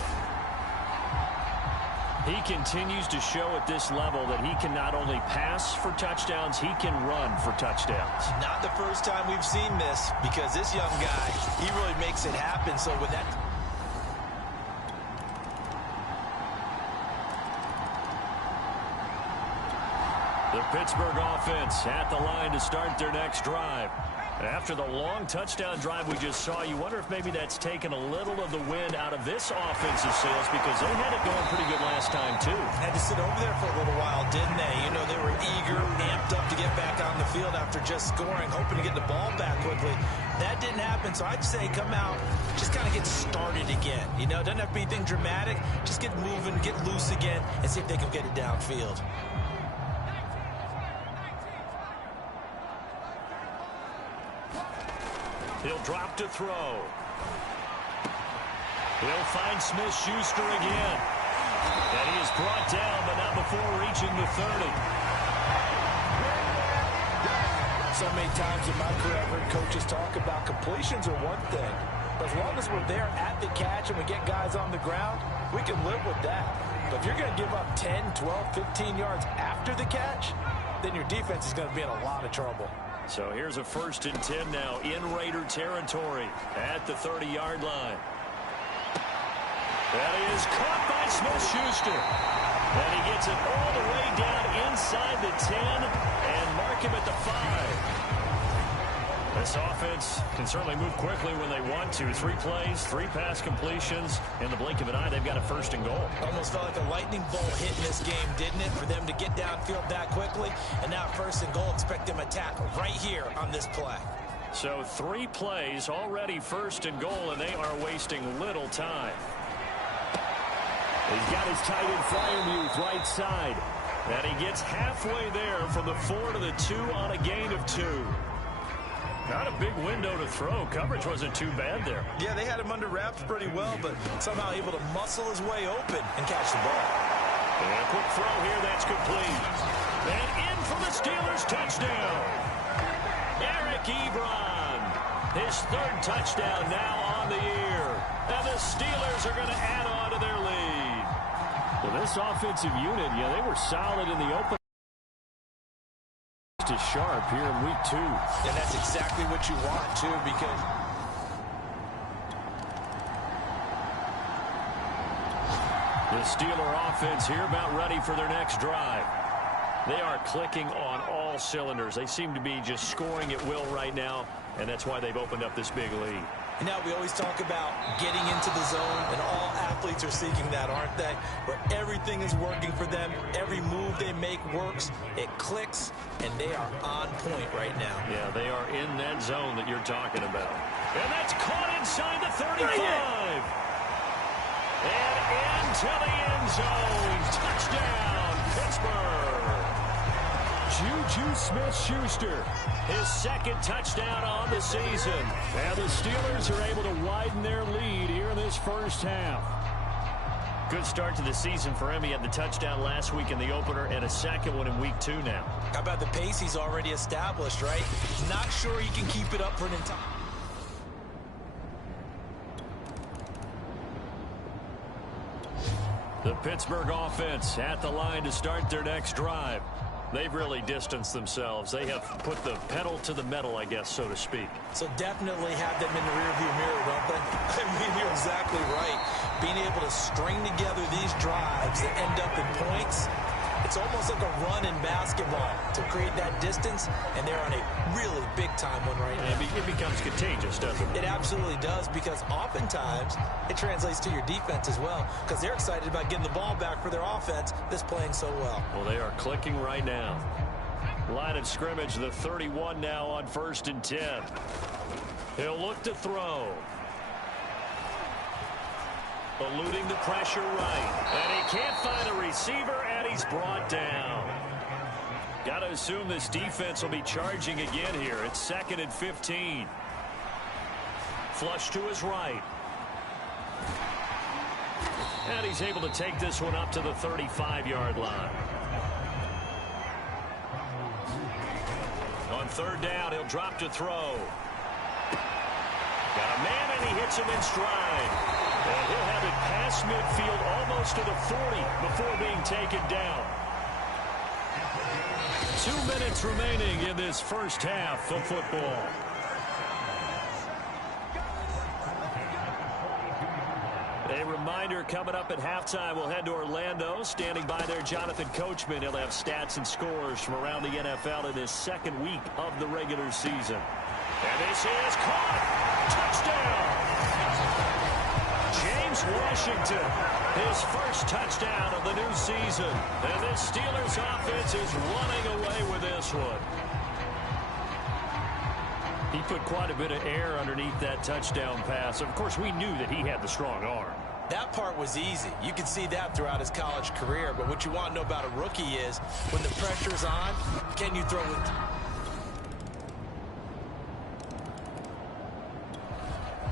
He continues to show at this level that he can not only pass for touchdowns, he can run for touchdowns. Not the first time we've seen this, because this young guy, he really makes it happen. So with that... The Pittsburgh offense at the line to start their next drive. After the long touchdown drive we just saw, you wonder if maybe that's taken a little of the wind out of this offensive sails, because they had it going pretty good last time, too. Had to sit over there for a little while, didn't they? You know, they were eager, amped up to get back on the field after just scoring, hoping to get the ball back quickly. That didn't happen, so I'd say come out, just kind of get started again. You know, doesn't have to be anything dramatic. Just get moving, get loose again, and see if they can get it downfield. He'll drop to throw. He'll find Smith-Schuster again. And he is brought down, but not before reaching the 30. So many times in my career, I've heard coaches talk about completions are one thing. But as long as we're there at the catch and we get guys on the ground, we can live with that. But if you're going to give up 10, 12, 15 yards after the catch, then your defense is going to be in a lot of trouble. So here's a 1st and 10 now in Raider territory at the 30-yard line. That is caught by Smith-Schuster. And he gets it all the way down inside the 10 and mark him at the 5. This offense can certainly move quickly when they want to. 3 plays, 3 pass completions. In the blink of an eye, they've got a 1st and goal. Almost felt like a lightning bolt hit in this game, didn't it? For them to get downfield that quickly. And now 1st and goal, expect them to attack right here on this play. So 3 plays, already 1st and goal, and they are wasting little time. He's got his tight end Fryermuth right side. And he gets halfway there from the 4 to the 2 on a gain of 2. Not a big window to throw. Coverage wasn't too bad there. Yeah, they had him under wraps pretty well, but somehow able to muscle his way open and catch the ball. And a quick throw here, that's complete. And in for the Steelers touchdown. Eric Ebron. His 3rd touchdown now on the year. And the Steelers are going to add on to their lead. Well, this offensive unit, they were solid in the open. To sharp here in week 2. And that's exactly what you want, too, because the Steeler offense here about ready for their next drive. They are clicking on all cylinders. They seem to be just scoring at will right now, and that's why they've opened up this big lead. You know, we always talk about getting into the zone, and all athletes are seeking that, aren't they? Where everything is working for them, every move they make works, it clicks, and they are on point right now. Yeah, they are in that zone that you're talking about. And that's caught inside the 35. And into the end zone. Touchdown, Pittsburgh. Juju Smith-Schuster, his 2nd touchdown on the season. And the Steelers are able to widen their lead here in this 1st half. Good start to the season for him. He had the touchdown last week in the opener and a 2nd one in week 2 now. How about the pace he's already established, right? Not sure he can keep it up for an entire... The Pittsburgh offense at the line to start their next drive. They've really distanced themselves. They have put the pedal to the metal, I guess, so to speak. So definitely have them in the rearview mirror, don't they? I mean, you're exactly right. Being able to string together these drives that end up in points, it's almost like a run in basketball to create that distance, and they're on a really big-time one right now. It becomes contagious, doesn't it? It absolutely does, because oftentimes it translates to your defense as well, because they're excited about getting the ball back for their offense that's playing so well. Well, they are clicking right now. Line of scrimmage, the 31 now on 1st and 10. He'll look to throw. Eluding the pressure right. And he can't find a receiver, and he's brought down. Got to assume this defense will be charging again here. It's 2nd and 15. Flush to his right. And he's able to take this one up to the 35-yard line. On 3rd down, he'll drop to throw. Got a man, and he hits him in stride. And he'll have it past midfield almost to the 40 before being taken down. 2 minutes remaining in this 1st half of football. A reminder coming up at halftime. We'll head to Orlando. Standing by there, Jonathan Coachman. He'll have stats and scores from around the NFL in this 2nd week of the regular season. And this is caught. Touchdown. James Washington, his 1st touchdown of the new season. And this Steelers offense is running away with this one. He put quite a bit of air underneath that touchdown pass. Of course, we knew that he had the strong arm. That part was easy. You can see that throughout his college career. But what you want to know about a rookie is when the pressure's on, can you throw it?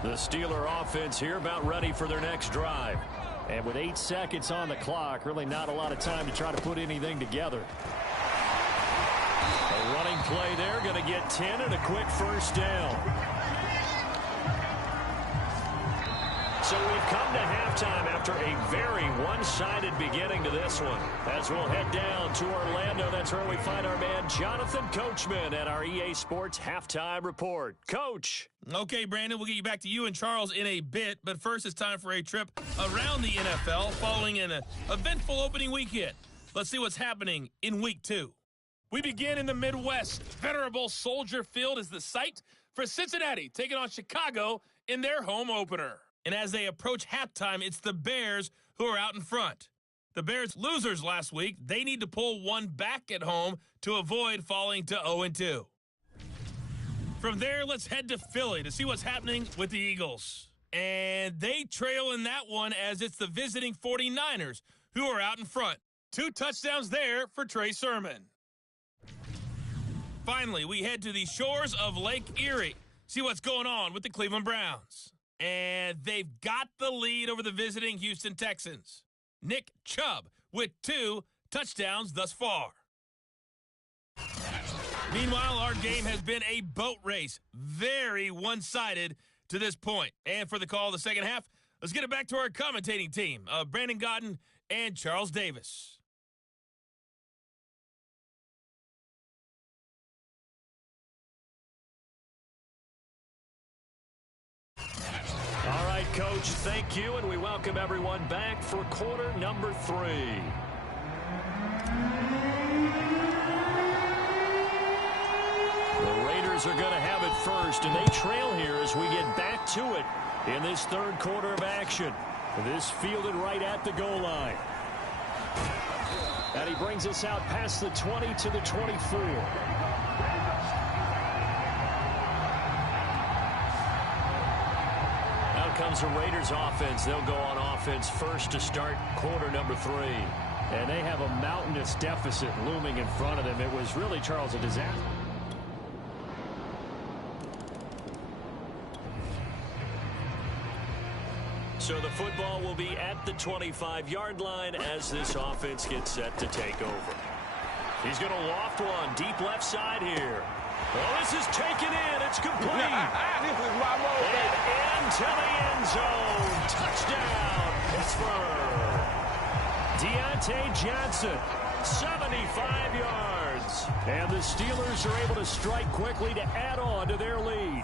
The Steeler offense here about ready for their next drive. And with 8 seconds on the clock, really not a lot of time to try to put anything together. A running play there, going to get 10 and a quick first down. So we've come to halftime after a very one-sided beginning to this one. As we'll head down to Orlando, that's where we find our man Jonathan Coachman at our EA Sports Halftime Report. Coach. Okay, Brandon, we'll get you back to you and Charles in a bit, but first it's time for a trip around the NFL following an eventful opening weekend. Let's see what's happening in Week 2. We begin in the Midwest. Venerable Soldier Field is the site for Cincinnati taking on Chicago in their home opener. And as they approach halftime, it's the Bears who are out in front. The Bears losers last week. They need to pull one back at home to avoid falling to 0-2. From there, let's head to Philly to see what's happening with the Eagles. And they trail in that one as it's the visiting 49ers who are out in front. 2 touchdowns there for Trey Sermon. Finally, we head to the shores of Lake Erie. See what's going on with the Cleveland Browns. And they've got the lead over the visiting Houston Texans. Nick Chubb with 2 touchdowns thus far. Meanwhile, our game has been a boat race. Very one-sided to this point. And for the call of the second half, let's get it back to our commentating team of Brandon Godden and Charles Davis. All right, Coach, thank you, and we welcome everyone back for quarter number 3. The Raiders are going to have it first, and they trail here as we get back to it in this third quarter of action. This fielded right at the goal line. And he brings us out past the 20 to the 24. Comes the Raiders offense. They'll go on offense first to start quarter number 3. And they have a mountainous deficit looming in front of them. It was really, Charles, a disaster. So the football will be at the 25-yard line as this offense gets set to take over. He's going to loft one deep left side here. Oh, this is taken in. It's complete. This is my move. And into the end zone. Touchdown, Pittsburgh. Deontay Johnson, 75 yards. And the Steelers are able to strike quickly to add on to their lead.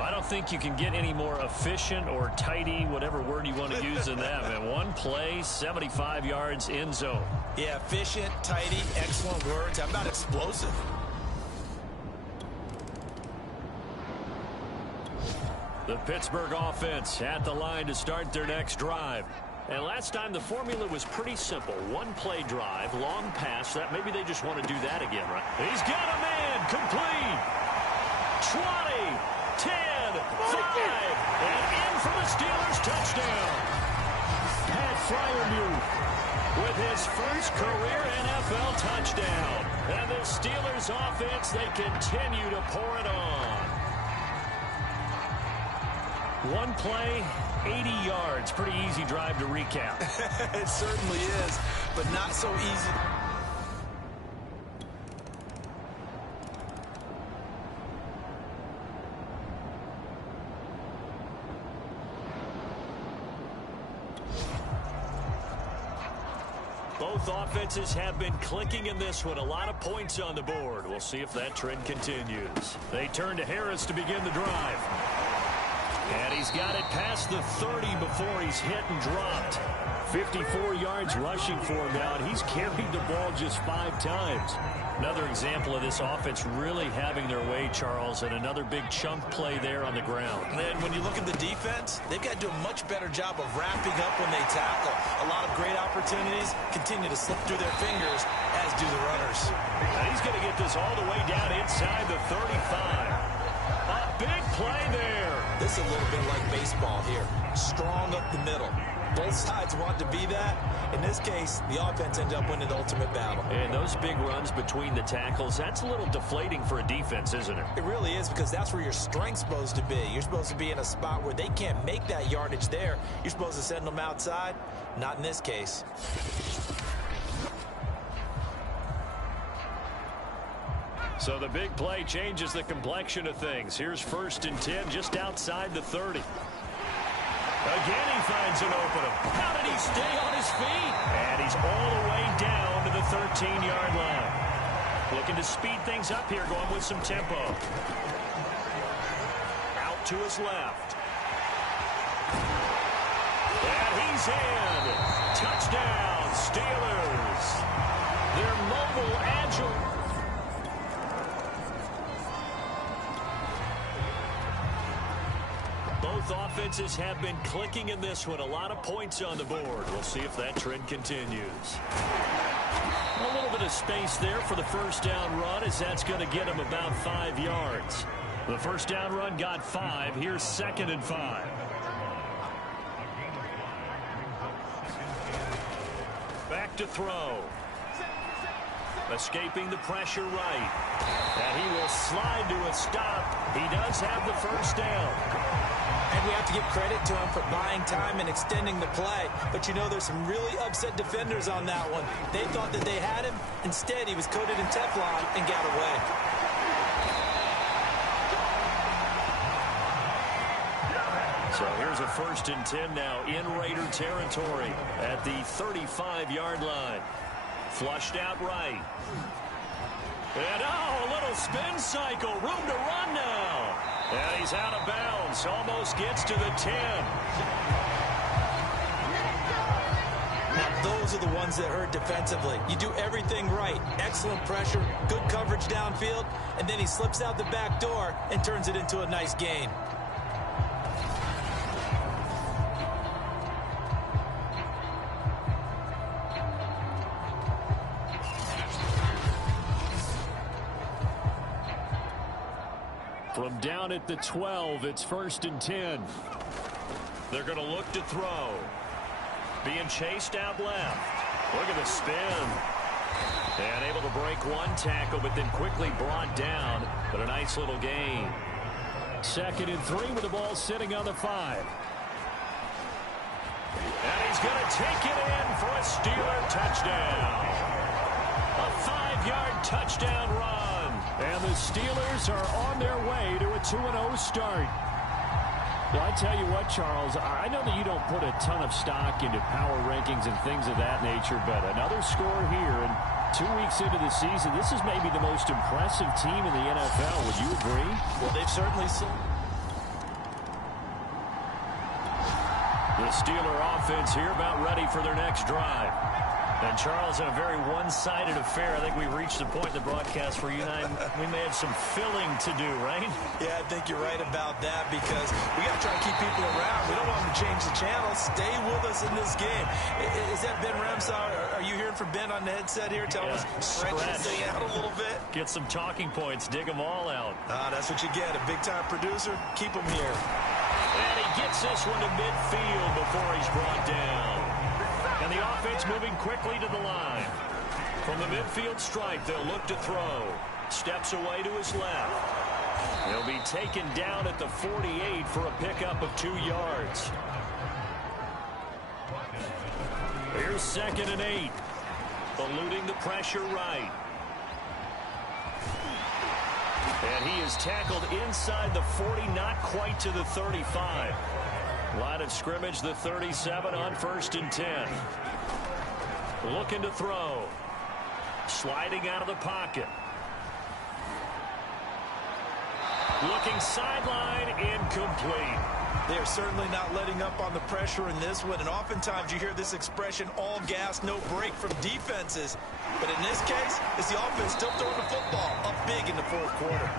I don't think you can get any more efficient or tidy, whatever word you want to use in that. Man, one play, 75 yards, end zone. Yeah, efficient, tidy, excellent words. How about explosive? The Pittsburgh offense at the line to start their next drive. And last time the formula was pretty simple. One play drive, long pass. That maybe they just want to do that again, right? He's got a man, complete. 20, 10, 5, and in for the Steelers touchdown. Pat Freiermuth with his first career NFL touchdown. And the Steelers offense, they continue to pour it on. One play, 80 yards. Pretty easy drive to recap. It certainly is, but not so easy. Both offenses have been clicking in this one. A lot of points on the board. We'll see if that trend continues. They turn to Harris to begin the drive. And he's got it past the 30 before he's hit and dropped. 54 yards rushing for him now, and he's carried the ball just 5 times. Another example of this offense really having their way, Charles, and another big chunk play there on the ground. And then when you look at the defense, they've got to do a much better job of wrapping up when they tackle. A lot of great opportunities continue to slip through their fingers, as do the runners. And he's going to get this all the way down inside the 35. A big play there. This is a little bit like baseball here. Strong up the middle. Both sides want to be that. In this case, the offense ended up winning the ultimate battle. And those big runs between the tackles, that's a little deflating for a defense, isn't it? It really is, because that's where your strength's supposed to be. You're supposed to be in a spot where they can't make that yardage there. You're supposed to send them outside. Not in this case. So the big play changes the complexion of things. Here's 1st and 10 just outside the 30. Again, he finds an opening. How did he stay on his feet? And he's all the way down to the 13-yard line. Looking to speed things up here, going with some tempo. Out to his left. And he's in. Touchdown, Steelers. They're mobile, agile. Both offenses have been clicking in this one. A lot of points on the board. We'll see if that trend continues. A little bit of space there for the first down run, as that's going to get him about 5 yards. The first down run got 5. Here's 2nd and 5. Back to throw. Escaping the pressure right. And he will slide to a stop. He does have the first down. And we have to give credit to him for buying time and extending the play. But you know, there's some really upset defenders on that one. They thought that they had him. Instead, he was coated in Teflon and got away. So here's a 1st and 10 now in Raider territory at the 35-yard line. Flushed out right. And a little spin cycle. Room to run now. And he's out of bounds. Almost gets to the 10. Now, those are the ones that hurt defensively. You do everything right. Excellent pressure, good coverage downfield, and then he slips out the back door and turns it into a nice gain. From down at the 12, it's 1st and 10. They're going to look to throw. Being chased out left. Look at the spin. And able to break one tackle, but then quickly brought down. But a nice little gain. 2nd and 3 with the ball sitting on the 5. And he's going to take it in for a Steeler touchdown. A 5-yard touchdown run. And the Steelers are on their way to a 2-0 start. Well, I tell you what, Charles, I know that you don't put a ton of stock into power rankings and things of that nature, but another score here, and 2 weeks into the season, this is maybe the most impressive team in the NFL. Would you agree? Well, they've certainly seen. The Steeler offense here about ready for their next drive. And, Charles, in a very one-sided affair, I think we've reached the point in the broadcast where you and I, we may have some filling to do, right? Yeah, I think you're right about that, because we got to try to keep people around. We don't want them to change the channel. Stay with us in this game. Is that Ben Ramsey? Are you hearing from Ben on the headset here? Tell us, stretch this thing out a little bit. Get some talking points. Dig them all out. That's what you get. A big-time producer. Keep them here. And he gets this one to midfield before he's brought down. And the offense moving quickly to the line. From the midfield stripe, they'll look to throw. Steps away to his left. He'll be taken down at the 48 for a pickup of 2 yards. Here's 2nd and 8. Eluding the pressure right. And he is tackled inside the 40, not quite to the 35. Line of scrimmage, the 37 on 1st and 10. Looking to throw. Sliding out of the pocket. Looking sideline, incomplete. They're certainly not letting up on the pressure in this one, and oftentimes you hear this expression, all gas, no break from defenses. But in this case, it's the offense still throwing the football up big in the 4th quarter.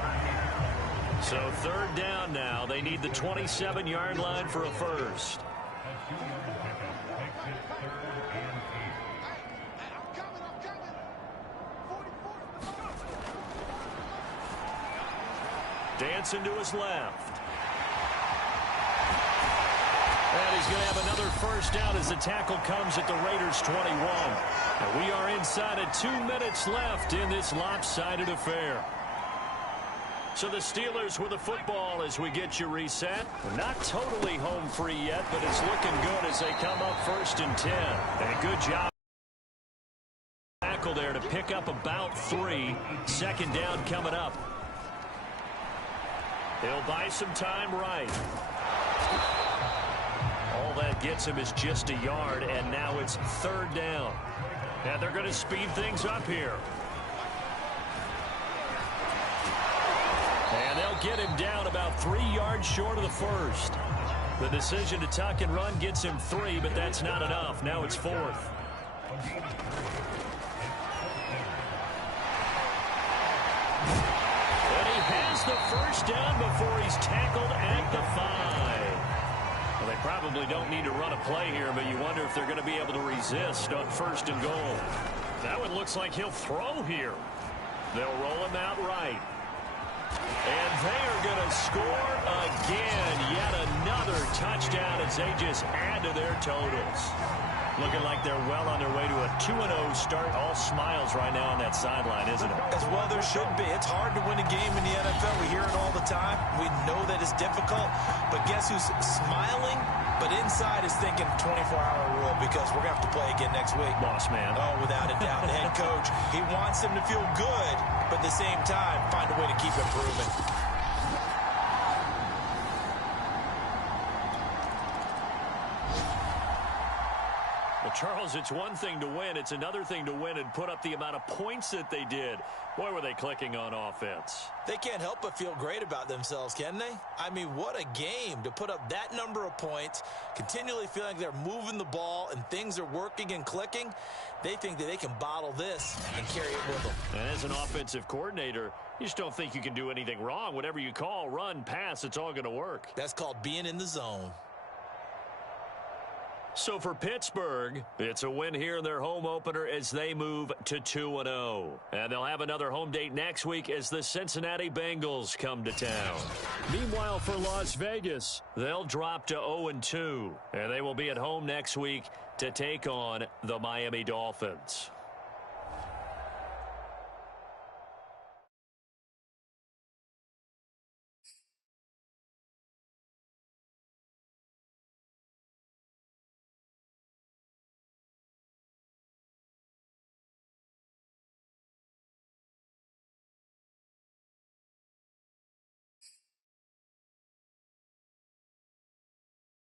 So 3rd down now. They need the 27-yard line for a first. Dancing to his left. And he's going to have another first down as the tackle comes at the Raiders' 21. And we are inside of 2 minutes left in this lopsided affair. So the Steelers with the football as we get you reset. We're not totally home free yet, but it's looking good as they come up 1st and 10. And a good job tackle there to pick up about 3. 2nd down coming up. He'll buy some time right. All that gets him is just a yard, and now it's 3rd down. And they're going to speed things up here. And they'll get him down about 3 yards short of the first. The decision to tuck and run gets him 3, but that's not enough. Now it's 4th. And he has the first down before he's tackled at the 5. Well, they probably don't need to run a play here, but you wonder if they're going to be able to resist on 1st and goal. That one looks like he'll throw here. They'll roll him out right. And they are going to score again. Yet another touchdown as they just add to their totals. Looking like they're well on their way to a 2-0 start. All smiles right now on that sideline, isn't it? As well there should be. It's hard to win a game in the NFL. We hear it all the time. We know that it's difficult. But guess who's smiling? But inside is thinking 24-hour rule because we're going to have to play again next week. Boss man. Oh, without a doubt. The head coach, he wants them to feel good, but at the same time, find a way to keep improving. Well, Charles, it's one thing to win. It's another thing to win and put up the amount of points that they did. Boy, were they clicking on offense. They can't help but feel great about themselves, can they? I mean, what a game to put up that number of points, continually feeling like they're moving the ball and things are working and clicking. They think that they can bottle this and carry it with them. And as an offensive coordinator, you just don't think you can do anything wrong. Whatever you call, run, pass, it's all going to work. That's called being in the zone. So for Pittsburgh, it's a win here in their home opener as they move to 2-0. And they'll have another home date next week as the Cincinnati Bengals come to town. Meanwhile, for Las Vegas, they'll drop to 0-2. And they will be at home next week to take on the Miami Dolphins.